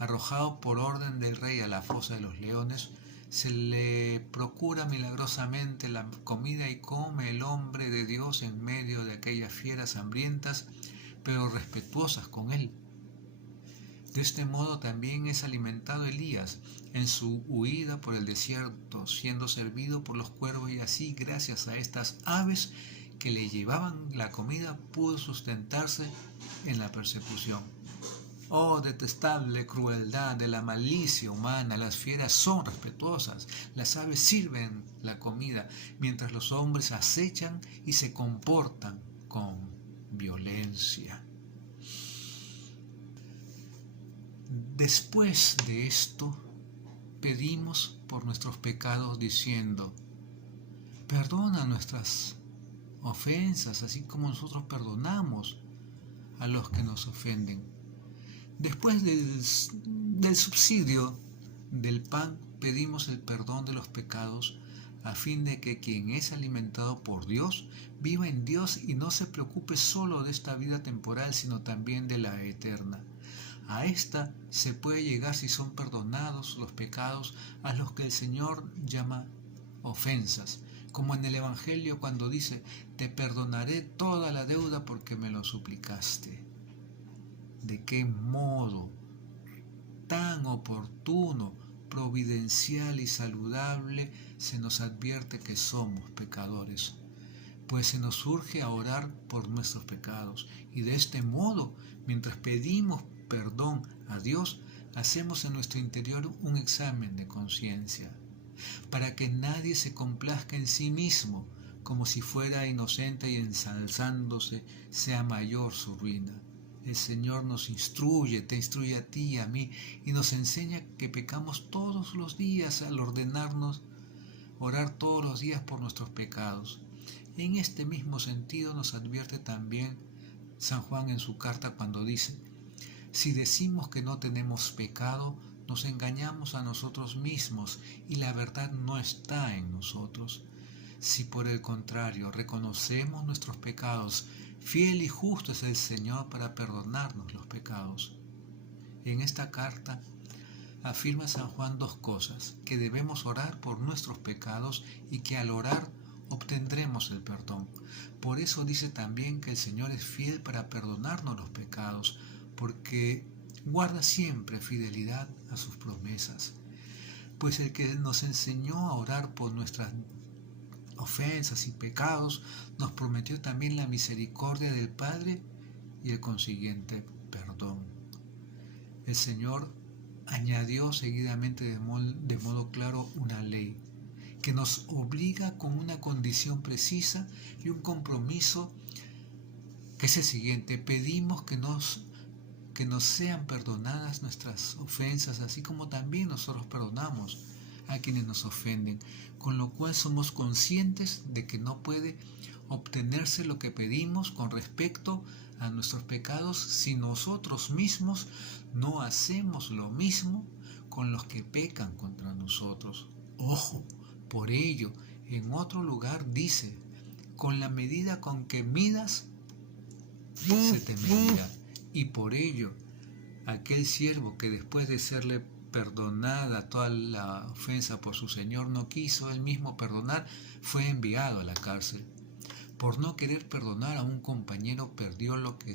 arrojado por orden del rey a la fosa de los leones, se le procura milagrosamente la comida y come el hombre de Dios en medio de aquellas fieras hambrientas, pero respetuosas con él. De este modo también es alimentado Elías en su huida por el desierto, siendo servido por los cuervos, y así, gracias a estas aves que le llevaban la comida, pudo sustentarse en la persecución. Oh, detestable crueldad de la malicia humana, las fieras son respetuosas, las aves sirven la comida, mientras los hombres acechan y se comportan con violencia. Después de esto, pedimos por nuestros pecados diciendo, perdona nuestras ofensas, así como nosotros perdonamos a los que nos ofenden. Después del subsidio del pan, pedimos el perdón de los pecados a fin de que quien es alimentado por Dios viva en Dios y no se preocupe solo de esta vida temporal, sino también de la eterna. A esta se puede llegar si son perdonados los pecados a los que el Señor llama ofensas, como en el Evangelio cuando dice, te perdonaré toda la deuda porque me lo suplicaste. ¿De qué modo tan oportuno, providencial y saludable se nos advierte que somos pecadores? Pues se nos urge a orar por nuestros pecados, y de este modo, mientras pedimos perdón a Dios, hacemos en nuestro interior un examen de conciencia, para que nadie se complazca en sí mismo, como si fuera inocente y ensalzándose sea mayor su ruina. El Señor nos instruye, te instruye a ti y a mí, y nos enseña que pecamos todos los días al ordenarnos orar todos los días por nuestros pecados. En este mismo sentido nos advierte también San Juan en su carta cuando dice, si decimos que no tenemos pecado, nos engañamos a nosotros mismos y la verdad no está en nosotros. Si por el contrario reconocemos nuestros pecados, fiel y justo es el Señor para perdonarnos los pecados. En esta carta afirma San Juan dos cosas, que debemos orar por nuestros pecados y que al orar obtendremos el perdón. Por eso dice también que el Señor es fiel para perdonarnos los pecados, porque guarda siempre fidelidad a sus promesas. Pues el que nos enseñó a orar por nuestras ofensas y pecados, nos prometió también la misericordia del Padre y el consiguiente perdón. El Señor añadió seguidamente de modo claro una ley que nos obliga con una condición precisa y un compromiso que es el siguiente: pedimos que nos sean perdonadas nuestras ofensas, así como también nosotros perdonamos a quienes nos ofenden, con lo cual somos conscientes de que no puede obtenerse lo que pedimos con respecto a nuestros pecados si nosotros mismos no hacemos lo mismo con los que pecan contra nosotros. Ojo, por ello, en otro lugar dice, con la medida con que midas, se te medirá. Y por ello, aquel siervo que después de serle perdonada toda la ofensa por su señor no quiso él mismo perdonar, fue enviado a la cárcel. por no querer perdonar a un compañero, perdió lo que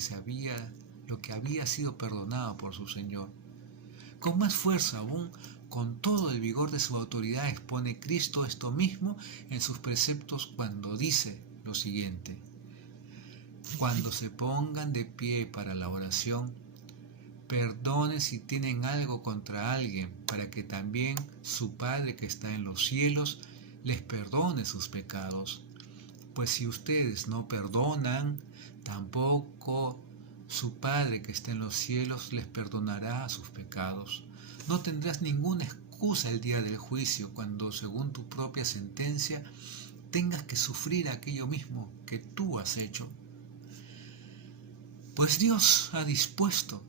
había sido perdonado por su Señor. Con más fuerza aún, con todo el vigor de su autoridad, expone Cristo esto mismo en sus preceptos cuando dice lo siguiente: cuando se pongan de pie para la oración, perdonen si tienen algo contra alguien, para que también su Padre que está en los cielos les perdone sus pecados. Pues si ustedes no perdonan, tampoco su Padre que está en los cielos les perdonará sus pecados. No tendrás ninguna excusa el día del juicio, cuando según tu propia sentencia tengas que sufrir aquello mismo que tú has hecho. Pues Dios ha dispuesto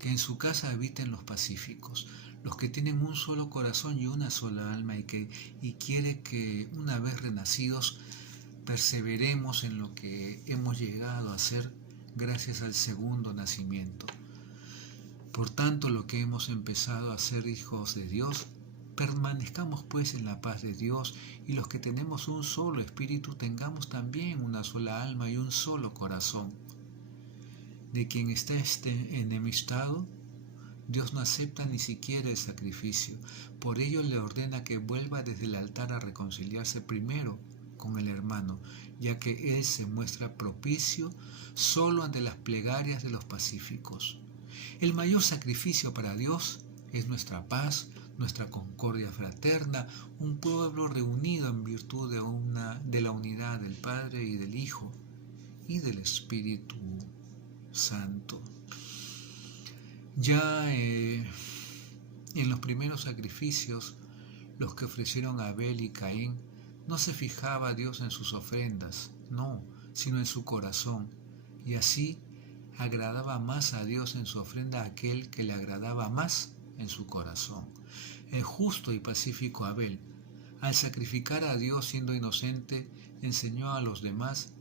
que en su casa habiten los pacíficos, los que tienen un solo corazón y una sola alma, y quiere que una vez renacidos perseveremos en lo que hemos llegado a ser gracias al segundo nacimiento. Por tanto, lo que hemos empezado a ser hijos de Dios, permanezcamos pues en la paz de Dios, y los que tenemos un solo espíritu tengamos también una sola alma y un solo corazón. De quien está enemistado, Dios no acepta ni siquiera el sacrificio. Por ello le ordena que vuelva desde el altar a reconciliarse primero con el hermano, ya que él se muestra propicio solo ante las plegarias de los pacíficos. El mayor sacrificio para Dios es nuestra paz, nuestra concordia fraterna, un pueblo reunido en virtud de la unidad del Padre y del Hijo y del Espíritu Santo. Ya en los primeros sacrificios, los que ofrecieron Abel y Caín, no se fijaba Dios en sus ofrendas, no, sino en su corazón, y así agradaba más a Dios en su ofrenda aquel que le agradaba más en su corazón. El justo y pacífico Abel, al sacrificar a Dios siendo inocente, enseñó a los demás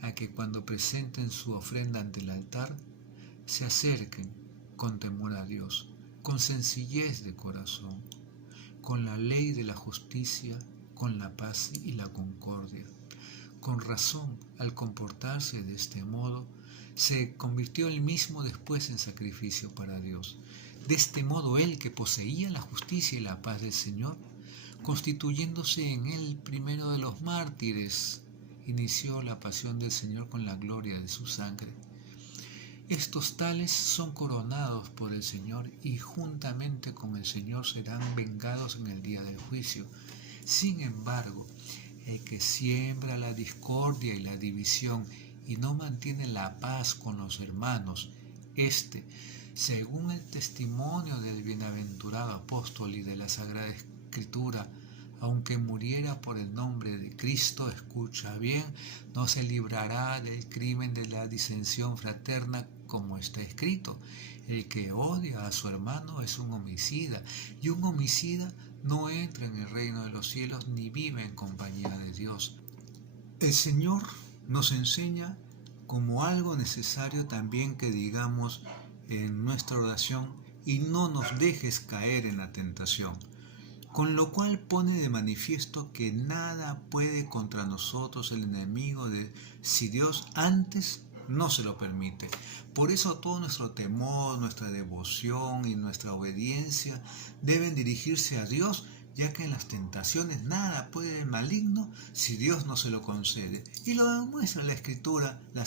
a que cuando presenten su ofrenda ante el altar, se acerquen con temor a Dios, con sencillez de corazón, con la ley de la justicia, con la paz y la concordia. Con razón, al comportarse de este modo, se convirtió él mismo después en sacrificio para Dios. De este modo él, que poseía la justicia y la paz del Señor, constituyéndose en él primero de los mártires, inició la pasión del Señor con la gloria de su sangre. Estos tales son coronados por el Señor y juntamente con el Señor serán vengados en el día del juicio. Sin embargo, el que siembra la discordia y la división y no mantiene la paz con los hermanos, según el testimonio del bienaventurado apóstol y de la Sagrada Escritura, aunque muriera por el nombre de Cristo, escucha bien, no se librará del crimen de la disensión fraterna, como está escrito: el que odia a su hermano es un homicida, y un homicida no entra en el reino de los cielos ni vive en compañía de Dios. El Señor nos enseña como algo necesario también que digamos en nuestra oración: y no nos dejes caer en la tentación. Con lo cual pone de manifiesto que nada puede contra nosotros el enemigo si Dios antes no se lo permite. Por eso todo nuestro temor, nuestra devoción y nuestra obediencia deben dirigirse a Dios, ya que en las tentaciones nada puede el maligno si Dios no se lo concede. Y lo demuestra la Escritura, la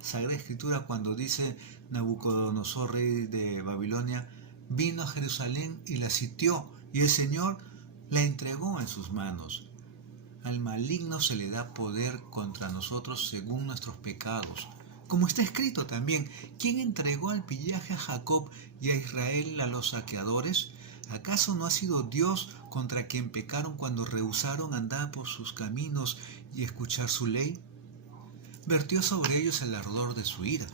Sagrada Escritura, cuando dice: Nabucodonosor, rey de Babilonia, vino a Jerusalén y la sitió, y el Señor la entregó en sus manos. Al maligno se le da poder contra nosotros según nuestros pecados. Como está escrito también: ¿quién entregó al pillaje a Jacob y a Israel a los saqueadores? ¿Acaso no ha sido Dios contra quien pecaron cuando rehusaron andar por sus caminos y escuchar su ley? Vertió sobre ellos el ardor de su ira.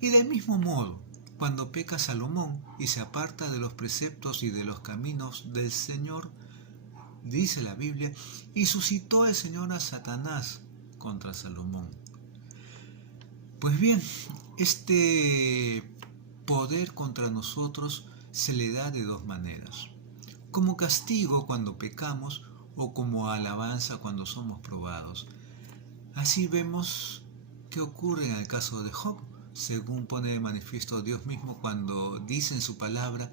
Y del mismo modo, cuando peca Salomón y se aparta de los preceptos y de los caminos del Señor, dice la Biblia, y suscitó el Señor a Satanás contra Salomón. Pues bien, este poder contra nosotros se le da de dos maneras: como castigo cuando pecamos o como alabanza cuando somos probados. Así vemos qué ocurre en el caso de Job, según pone de manifiesto Dios mismo cuando dice en su palabra: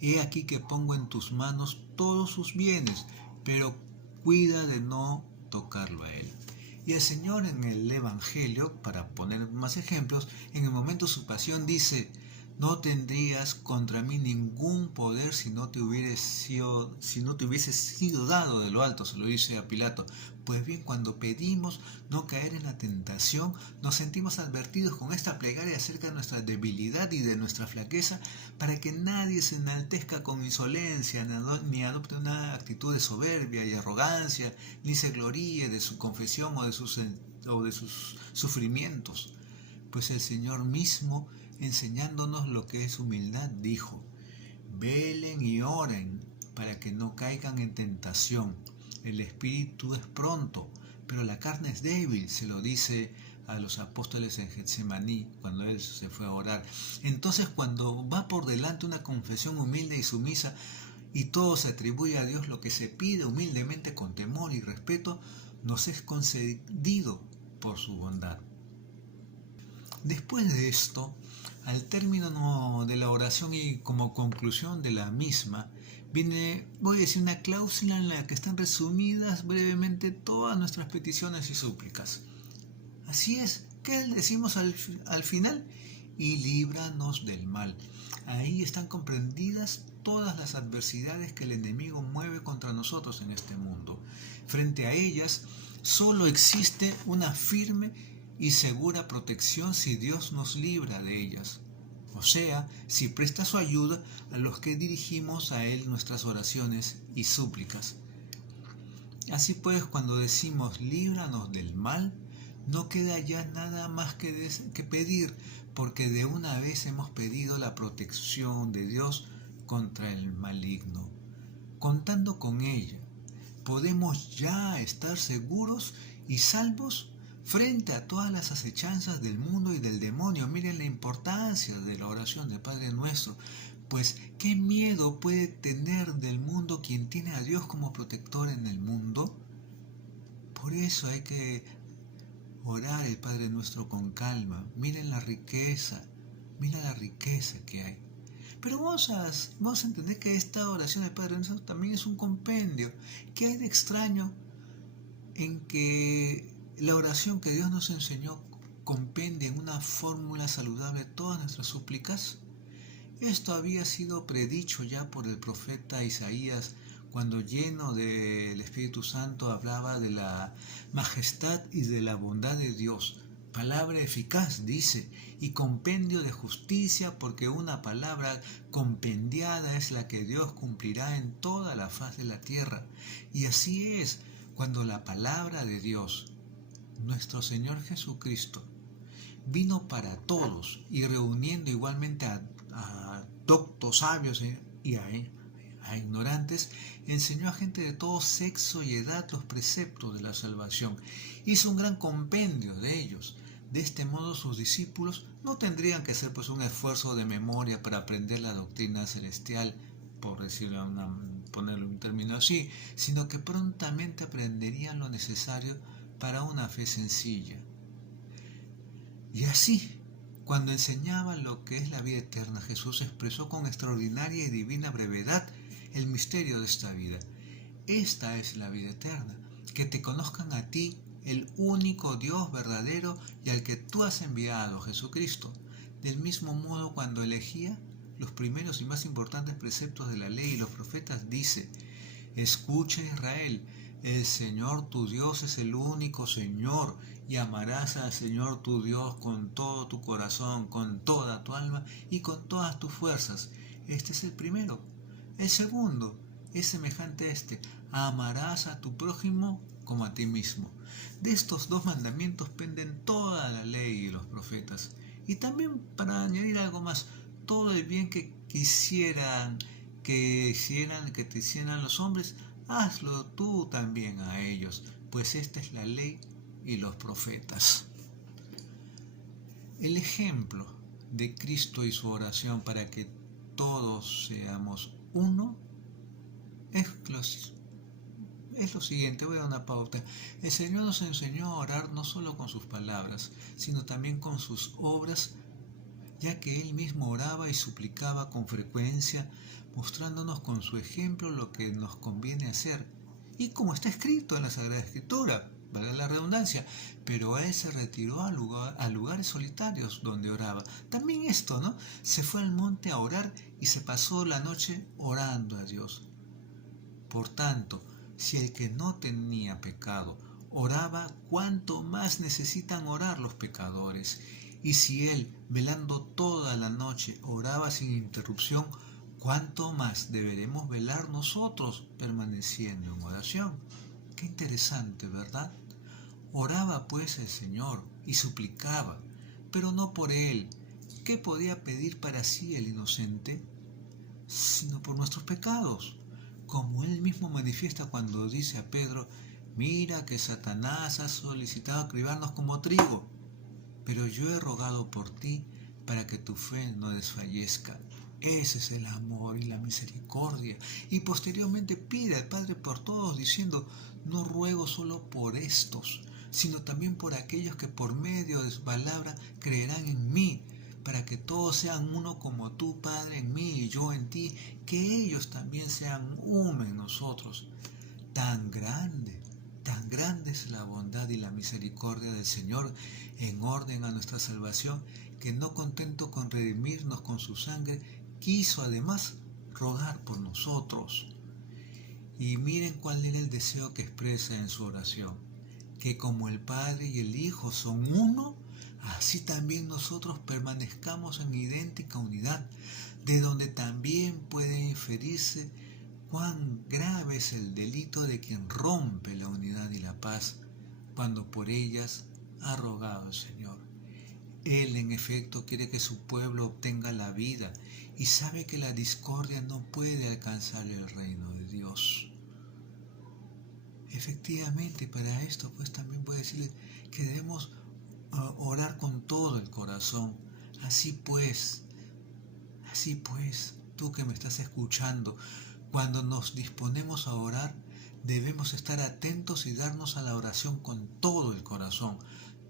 he aquí que pongo en tus manos todos sus bienes, pero cuida de no tocarlo a él. Y el Señor en el Evangelio, para poner más ejemplos, en el momento de su pasión dice: no tendrías contra mí ningún poder si no te hubieses sido dado de lo alto, se lo dice a Pilato. Pues bien, cuando pedimos no caer en la tentación, nos sentimos advertidos con esta plegaria acerca de nuestra debilidad y de nuestra flaqueza, para que nadie se enaltezca con insolencia, ni adopte una actitud de soberbia y arrogancia, ni se gloríe de su confesión o de sus sufrimientos. Pues el Señor mismo, enseñándonos lo que es humildad, dijo: velen y oren para que no caigan en tentación. El espíritu es pronto, pero la carne es débil, se lo dice a los apóstoles en Getsemaní cuando él se fue a orar. Entonces, cuando va por delante una confesión humilde y sumisa y todo se atribuye a Dios, lo que se pide humildemente con temor y respeto nos es concedido por su bondad. Después de esto, al término de la oración y como conclusión de la misma, viene, voy a decir, una cláusula en la que están resumidas brevemente todas nuestras peticiones y súplicas. Así es, ¿qué decimos al final? Y líbranos del mal. Ahí están comprendidas todas las adversidades que el enemigo mueve contra nosotros en este mundo. Frente a ellas, solo existe una firme y segura protección si Dios nos libra de ellas. O sea, si presta su ayuda a los que dirigimos a Él nuestras oraciones y súplicas. Así pues, cuando decimos líbranos del mal, no queda ya nada más que pedir, porque de una vez hemos pedido la protección de Dios contra el maligno. Contando con ella, podemos ya estar seguros y salvos frente a todas las acechanzas del mundo y del demonio. Miren la importancia de la oración del Padre Nuestro, pues ¿qué miedo puede tener del mundo quien tiene a Dios como protector en el mundo? Por eso hay que orar el Padre Nuestro con calma. Miren la riqueza que hay. Pero vamos a entender que esta oración del Padre Nuestro también es un compendio. ¿Qué hay de extraño en que la oración que Dios nos enseñó compendia en una fórmula saludable todas nuestras súplicas? Esto había sido predicho ya por el profeta Isaías cuando, lleno del Espíritu Santo, hablaba de la majestad y de la bondad de Dios. Palabra eficaz, dice, y compendio de justicia, porque una palabra compendiada es la que Dios cumplirá en toda la faz de la tierra. Y así es, cuando la palabra de Dios, nuestro Señor Jesucristo, vino para todos y reuniendo igualmente a doctos, sabios y a ignorantes, enseñó a gente de todo sexo y edad los preceptos de la salvación. Hizo un gran compendio de ellos. De este modo sus discípulos no tendrían que hacer un esfuerzo de memoria para aprender la doctrina celestial, por ponerle un término así, sino que prontamente aprenderían lo necesario para una fe sencilla. Y así, cuando enseñaba lo que es la vida eterna, Jesús expresó con extraordinaria y divina brevedad el misterio de esta vida. Esta es la vida eterna, que te conozcan a ti, el único Dios verdadero y al que tú has enviado, Jesucristo. Del mismo modo, cuando elegía los primeros y más importantes preceptos de la ley y los profetas, dice: escucha, Israel, el Señor tu Dios es el único Señor, y amarás al Señor tu Dios con todo tu corazón, con toda tu alma y con todas tus fuerzas. Este es el primero. El segundo es semejante a este: amarás a tu prójimo como a ti mismo. De estos dos mandamientos penden toda la ley y los profetas. Y también, para añadir algo más, todo el bien que te hicieran los hombres, hazlo tú también a ellos, pues esta es la ley y los profetas. El ejemplo de Cristo y su oración para que todos seamos uno es es lo siguiente, voy a dar una pauta. El Señor nos enseñó a orar no solo con sus palabras, sino también con sus obras, ya que Él mismo oraba y suplicaba con frecuencia, mostrándonos con su ejemplo lo que nos conviene hacer. Y como está escrito en la Sagrada Escritura, valga la redundancia, pero Él se retiró a lugares solitarios donde oraba. También esto, ¿no? Se fue al monte a orar y se pasó la noche orando a Dios. Por tanto, si el que no tenía pecado oraba, ¿cuánto más necesitan orar los pecadores? Y si él, velando toda la noche, oraba sin interrupción, ¿cuánto más deberemos velar nosotros permaneciendo en oración? Qué interesante, ¿verdad? Oraba pues el Señor y suplicaba, pero no por él. ¿Qué podía pedir para sí el inocente? Sino por nuestros pecados, como él mismo manifiesta cuando dice a Pedro, mira que Satanás ha solicitado cribarnos como trigo, pero yo he rogado por ti para que tu fe no desfallezca. Ese es el amor y la misericordia. Y posteriormente pide al Padre por todos, diciendo, no ruego solo por estos, sino también por aquellos que por medio de su palabra creerán en mí, para que todos sean uno como tú, Padre, en mí y yo en ti, que ellos también sean uno en nosotros. Tan grande es la bondad y la misericordia del Señor en orden a nuestra salvación, que no contento con redimirnos con su sangre, quiso además rogar por nosotros. Y miren cuál era el deseo que expresa en su oración, que como el Padre y el Hijo son uno, así también nosotros permanezcamos en idéntica unidad, de donde también puede inferirse cuán grave es el delito de quien rompe la unidad y la paz, cuando por ellas ha rogado el Señor. Él en efecto quiere que su pueblo obtenga la vida y sabe que la discordia no puede alcanzar el reino de Dios. Efectivamente, para esto pues también puede decirle que debemos orar con todo el corazón. Así pues, tú que me estás escuchando, cuando nos disponemos a orar, debemos estar atentos y darnos a la oración con todo el corazón.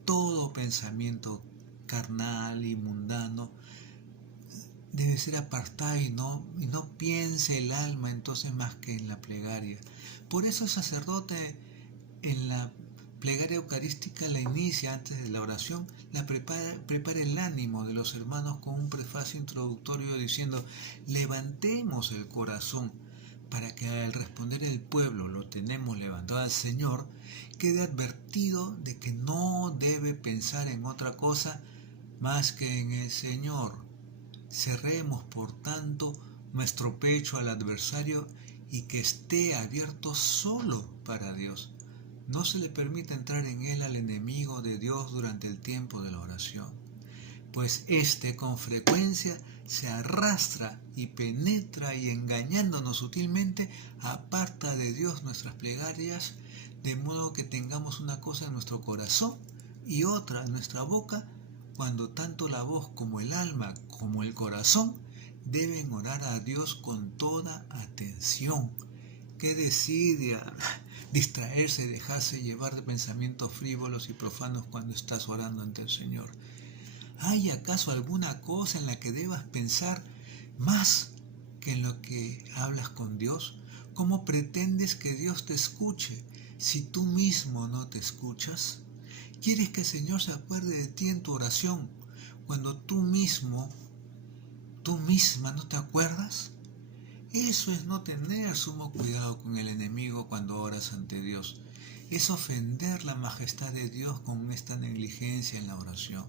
Todo pensamiento carnal y mundano debe ser apartado y no piense el alma entonces más que en la plegaria. Por eso el sacerdote en la plegaria eucarística la inicia antes de la oración, la prepara el ánimo de los hermanos con un prefacio introductorio diciendo, levantemos el corazón para que al responder el pueblo lo tenemos levantado al Señor, quede advertido de que no debe pensar en otra cosa más que en el Señor. Cerremos, por tanto, nuestro pecho al adversario y que esté abierto solo para Dios. No se le permite entrar en él al enemigo de Dios durante el tiempo de la oración, pues éste con frecuencia se arrastra y penetra y engañándonos sutilmente aparta de Dios nuestras plegarias, de modo que tengamos una cosa en nuestro corazón y otra en nuestra boca, cuando tanto la voz como el alma como el corazón deben orar a Dios con toda atención. ¿Qué desidia distraerse y dejarse llevar de pensamientos frívolos y profanos cuando estás orando ante el Señor? ¿Hay acaso alguna cosa en la que debas pensar más que en lo que hablas con Dios? ¿Cómo pretendes que Dios te escuche si tú mismo no te escuchas? ¿Quieres que el Señor se acuerde de ti en tu oración cuando tú misma no te acuerdas? Eso es no tener sumo cuidado con el enemigo cuando oras ante Dios. Es ofender la majestad de Dios con esta negligencia en la oración.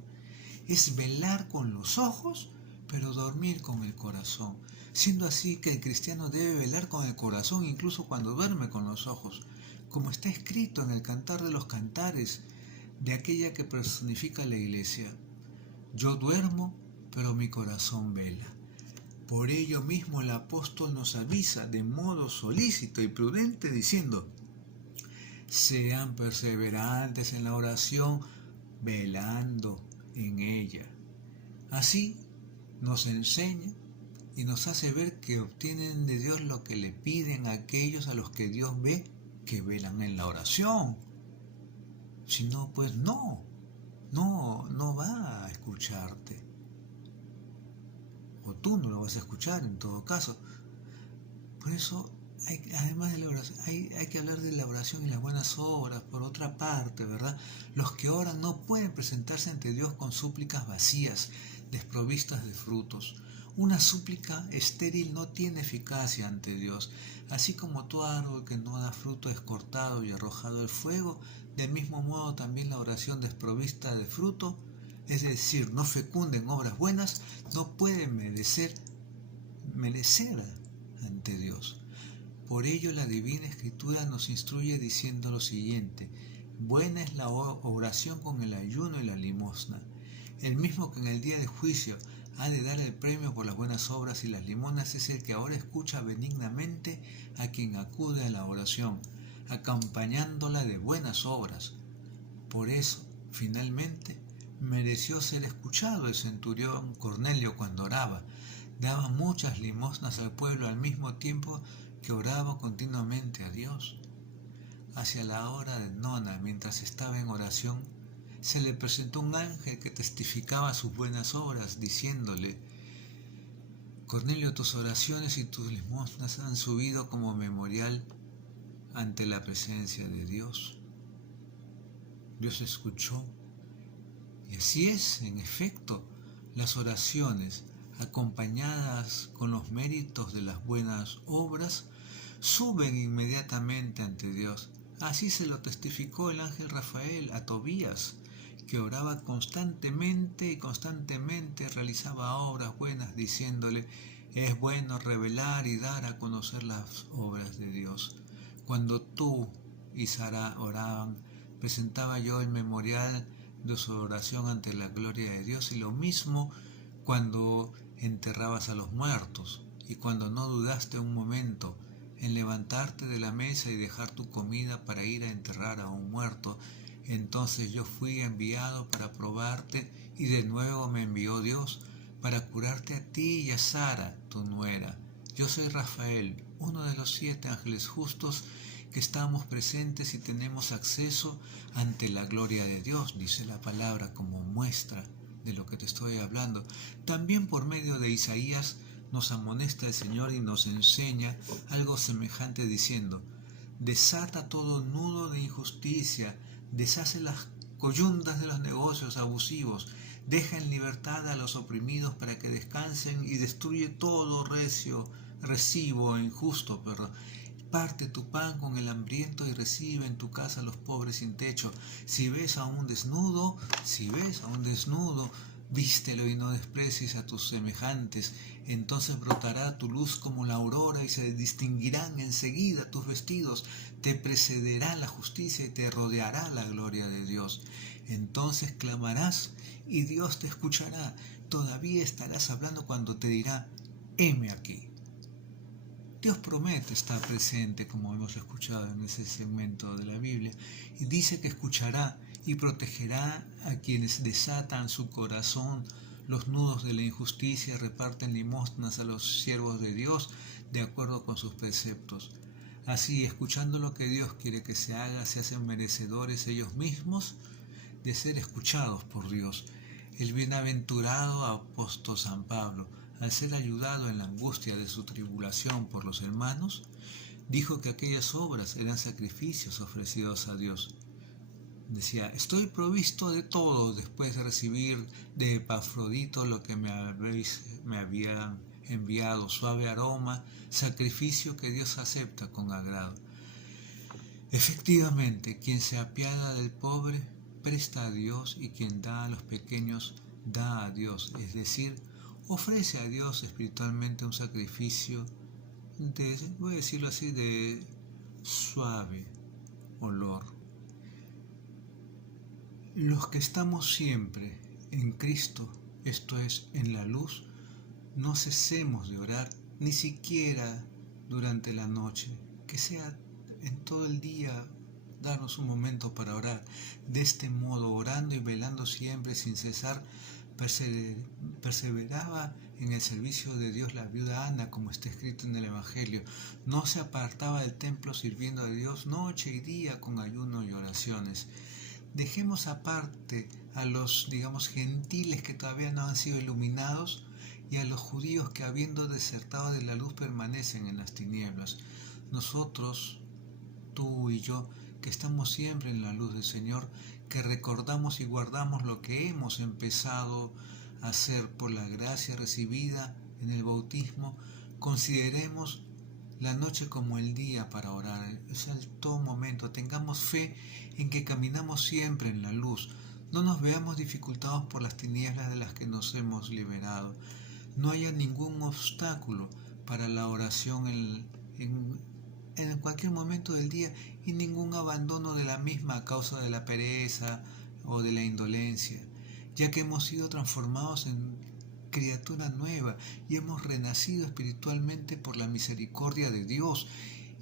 Es velar con los ojos, pero dormir con el corazón. Siendo así que el cristiano debe velar con el corazón incluso cuando duerme con los ojos, como está escrito en el Cantar de los Cantares, de aquella que personifica la Iglesia. Yo duermo, pero mi corazón vela. Por ello mismo el apóstol nos avisa de modo solícito y prudente diciendo, sean perseverantes en la oración, velando en ella. Así nos enseña y nos hace ver que obtienen de Dios lo que le piden a aquellos a los que Dios ve que velan en la oración. Si no, pues no va a escucharte. O tú no lo vas a escuchar en todo caso. Por eso, además de la oración, hay que hablar de la oración y las buenas obras. Por otra parte, ¿verdad? Los que oran no pueden presentarse ante Dios con súplicas vacías, desprovistas de frutos. Una súplica estéril no tiene eficacia ante Dios. Así como todo árbol que no da fruto es cortado y arrojado al fuego, del mismo modo también la oración desprovista de fruto, es decir, no fecunda en obras buenas, no puede merecer ante Dios. Por ello la Divina Escritura nos instruye diciendo lo siguiente: buena es la oración con el ayuno y la limosna. El mismo que en el día de juicio ha de dar el premio por las buenas obras y las limonas es el que ahora escucha benignamente a quien acude a la oración, acompañándola de buenas obras. Por eso, finalmente, mereció ser escuchado el centurión Cornelio cuando oraba. Daba muchas limosnas al pueblo al mismo tiempo que oraba continuamente a Dios. Hacia la hora de nona, mientras estaba en oración, se le presentó un ángel que testificaba sus buenas obras, diciéndole: Cornelio, tus oraciones y tus limosnas han subido como memorial ante la presencia de Dios. Dios escuchó. Y así es, en efecto, las oraciones acompañadas con los méritos de las buenas obras suben inmediatamente ante Dios. Así se lo testificó el ángel Rafael a Tobías, que oraba constantemente y constantemente realizaba obras buenas, diciéndole: es bueno revelar y dar a conocer las obras de Dios. Cuando tú y Sara oraban, presentaba yo el memorial de su oración ante la gloria de Dios, y lo mismo cuando enterrabas a los muertos, y cuando no dudaste un momento en levantarte de la mesa y dejar tu comida para ir a enterrar a un muerto, entonces yo fui enviado para probarte, y de nuevo me envió Dios para curarte a ti y a Sara, tu nuera. Yo soy Rafael, uno de los 7 ángeles justos que estamos presentes y tenemos acceso ante la gloria de Dios, dice la palabra como muestra de lo que te estoy hablando. También por medio de Isaías nos amonesta el Señor y nos enseña algo semejante diciendo: desata todo nudo de injusticia, deshace las coyundas de los negocios abusivos, deja en libertad a los oprimidos para que descansen y destruye todo recibo injusto, Parte tu pan con el hambriento y recibe en tu casa a los pobres sin techo. Si ves a un desnudo, vístelo y no desprecies a tus semejantes. Entonces brotará tu luz como la aurora y se distinguirán enseguida tus vestidos. Te precederá la justicia y te rodeará la gloria de Dios. Entonces clamarás y Dios te escuchará. Todavía estarás hablando cuando te dirá: heme aquí. Dios promete estar presente, como hemos escuchado en ese segmento de la Biblia, y dice que escuchará y protegerá a quienes desatan su corazón los nudos de la injusticia y reparten limosnas a los siervos de Dios de acuerdo con sus preceptos. Así, escuchando lo que Dios quiere que se haga, se hacen merecedores ellos mismos de ser escuchados por Dios. El bienaventurado apóstol San Pablo, al ser ayudado en la angustia de su tribulación por los hermanos, dijo que aquellas obras eran sacrificios ofrecidos a Dios. Decía: estoy provisto de todo después de recibir de Epafrodito lo que me habían enviado, suave aroma, sacrificio que Dios acepta con agrado. Efectivamente, quien se apiada del pobre presta a Dios, y quien da a los pequeños da a Dios, es decir, ofrece a Dios espiritualmente un sacrificio voy a decirlo así, de suave olor. Los que estamos siempre en Cristo, esto es, en la luz, no cesemos de orar, ni siquiera durante la noche, que sea en todo el día. Darnos un momento para orar. De este modo, orando y velando siempre sin cesar, Perseveraba en el servicio de Dios la viuda Ana, como está escrito en el Evangelio. No se apartaba del templo sirviendo a Dios noche y día con ayuno y oraciones. Dejemos aparte a los, gentiles que todavía no han sido iluminados y a los judíos que, habiendo desertado de la luz, permanecen en las tinieblas. Nosotros, tú y yo, que estamos siempre en la luz del Señor, que recordamos y guardamos lo que hemos empezado a hacer por la gracia recibida en el bautismo, consideremos la noche como el día para orar. Es en todo momento. Tengamos fe en que caminamos siempre en la luz. No nos veamos dificultados por las tinieblas de las que nos hemos liberado. No haya ningún obstáculo para la oración en cualquier momento del día y ningún abandono de la misma a causa de la pereza o de la indolencia, ya que hemos sido transformados en criatura nueva y hemos renacido espiritualmente por la misericordia de Dios.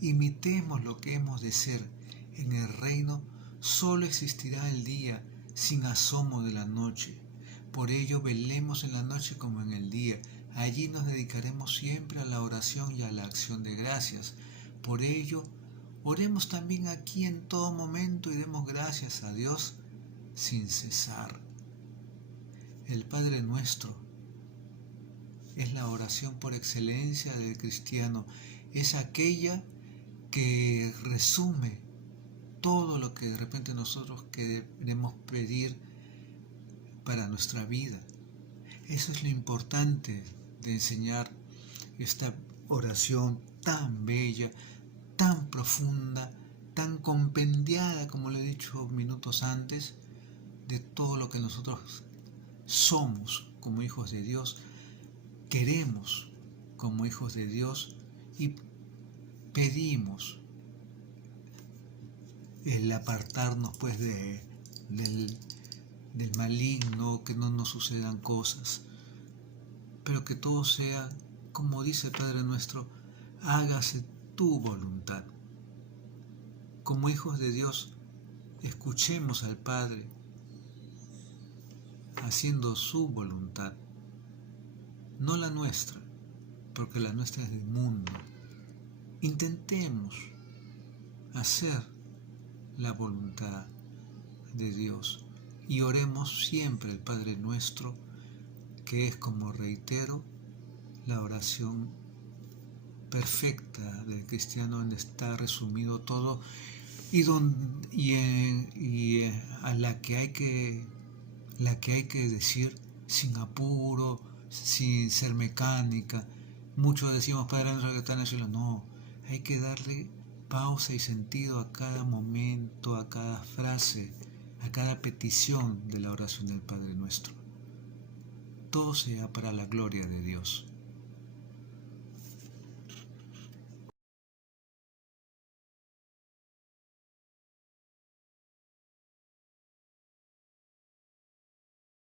Imitemos lo que hemos de ser. En el reino solo existirá el día sin asomo de la noche. Por ello velemos en la noche como en el día. Allí nos dedicaremos siempre a la oración y a la acción de gracias. Por ello, oremos también aquí en todo momento y demos gracias a Dios sin cesar. El Padre Nuestro es la oración por excelencia del cristiano. Es aquella que resume todo lo que de repente nosotros queremos pedir para nuestra vida. Eso es lo importante de enseñar esta oración tan bella, tan profunda, tan compendiada, como lo he dicho minutos antes, de todo lo que nosotros somos como hijos de Dios, queremos como hijos de Dios y pedimos el apartarnos pues del maligno, que no nos sucedan cosas, pero que todo sea, como dice el Padre Nuestro, hágase tu voluntad. Como hijos de Dios, escuchemos al Padre haciendo su voluntad, no la nuestra, porque la nuestra es del mundo. Intentemos hacer la voluntad de Dios y oremos siempre al Padre Nuestro, que es, como reitero, la oración perfecta del cristiano, donde está resumido todo y a la que hay que decir sin apuro, sin ser mecánica. Muchos decimos Padre Nuestro que está en el cielo. No, hay que darle pausa y sentido a cada momento, a cada frase, a cada petición de la oración del Padre Nuestro. Todo sea para la gloria de Dios.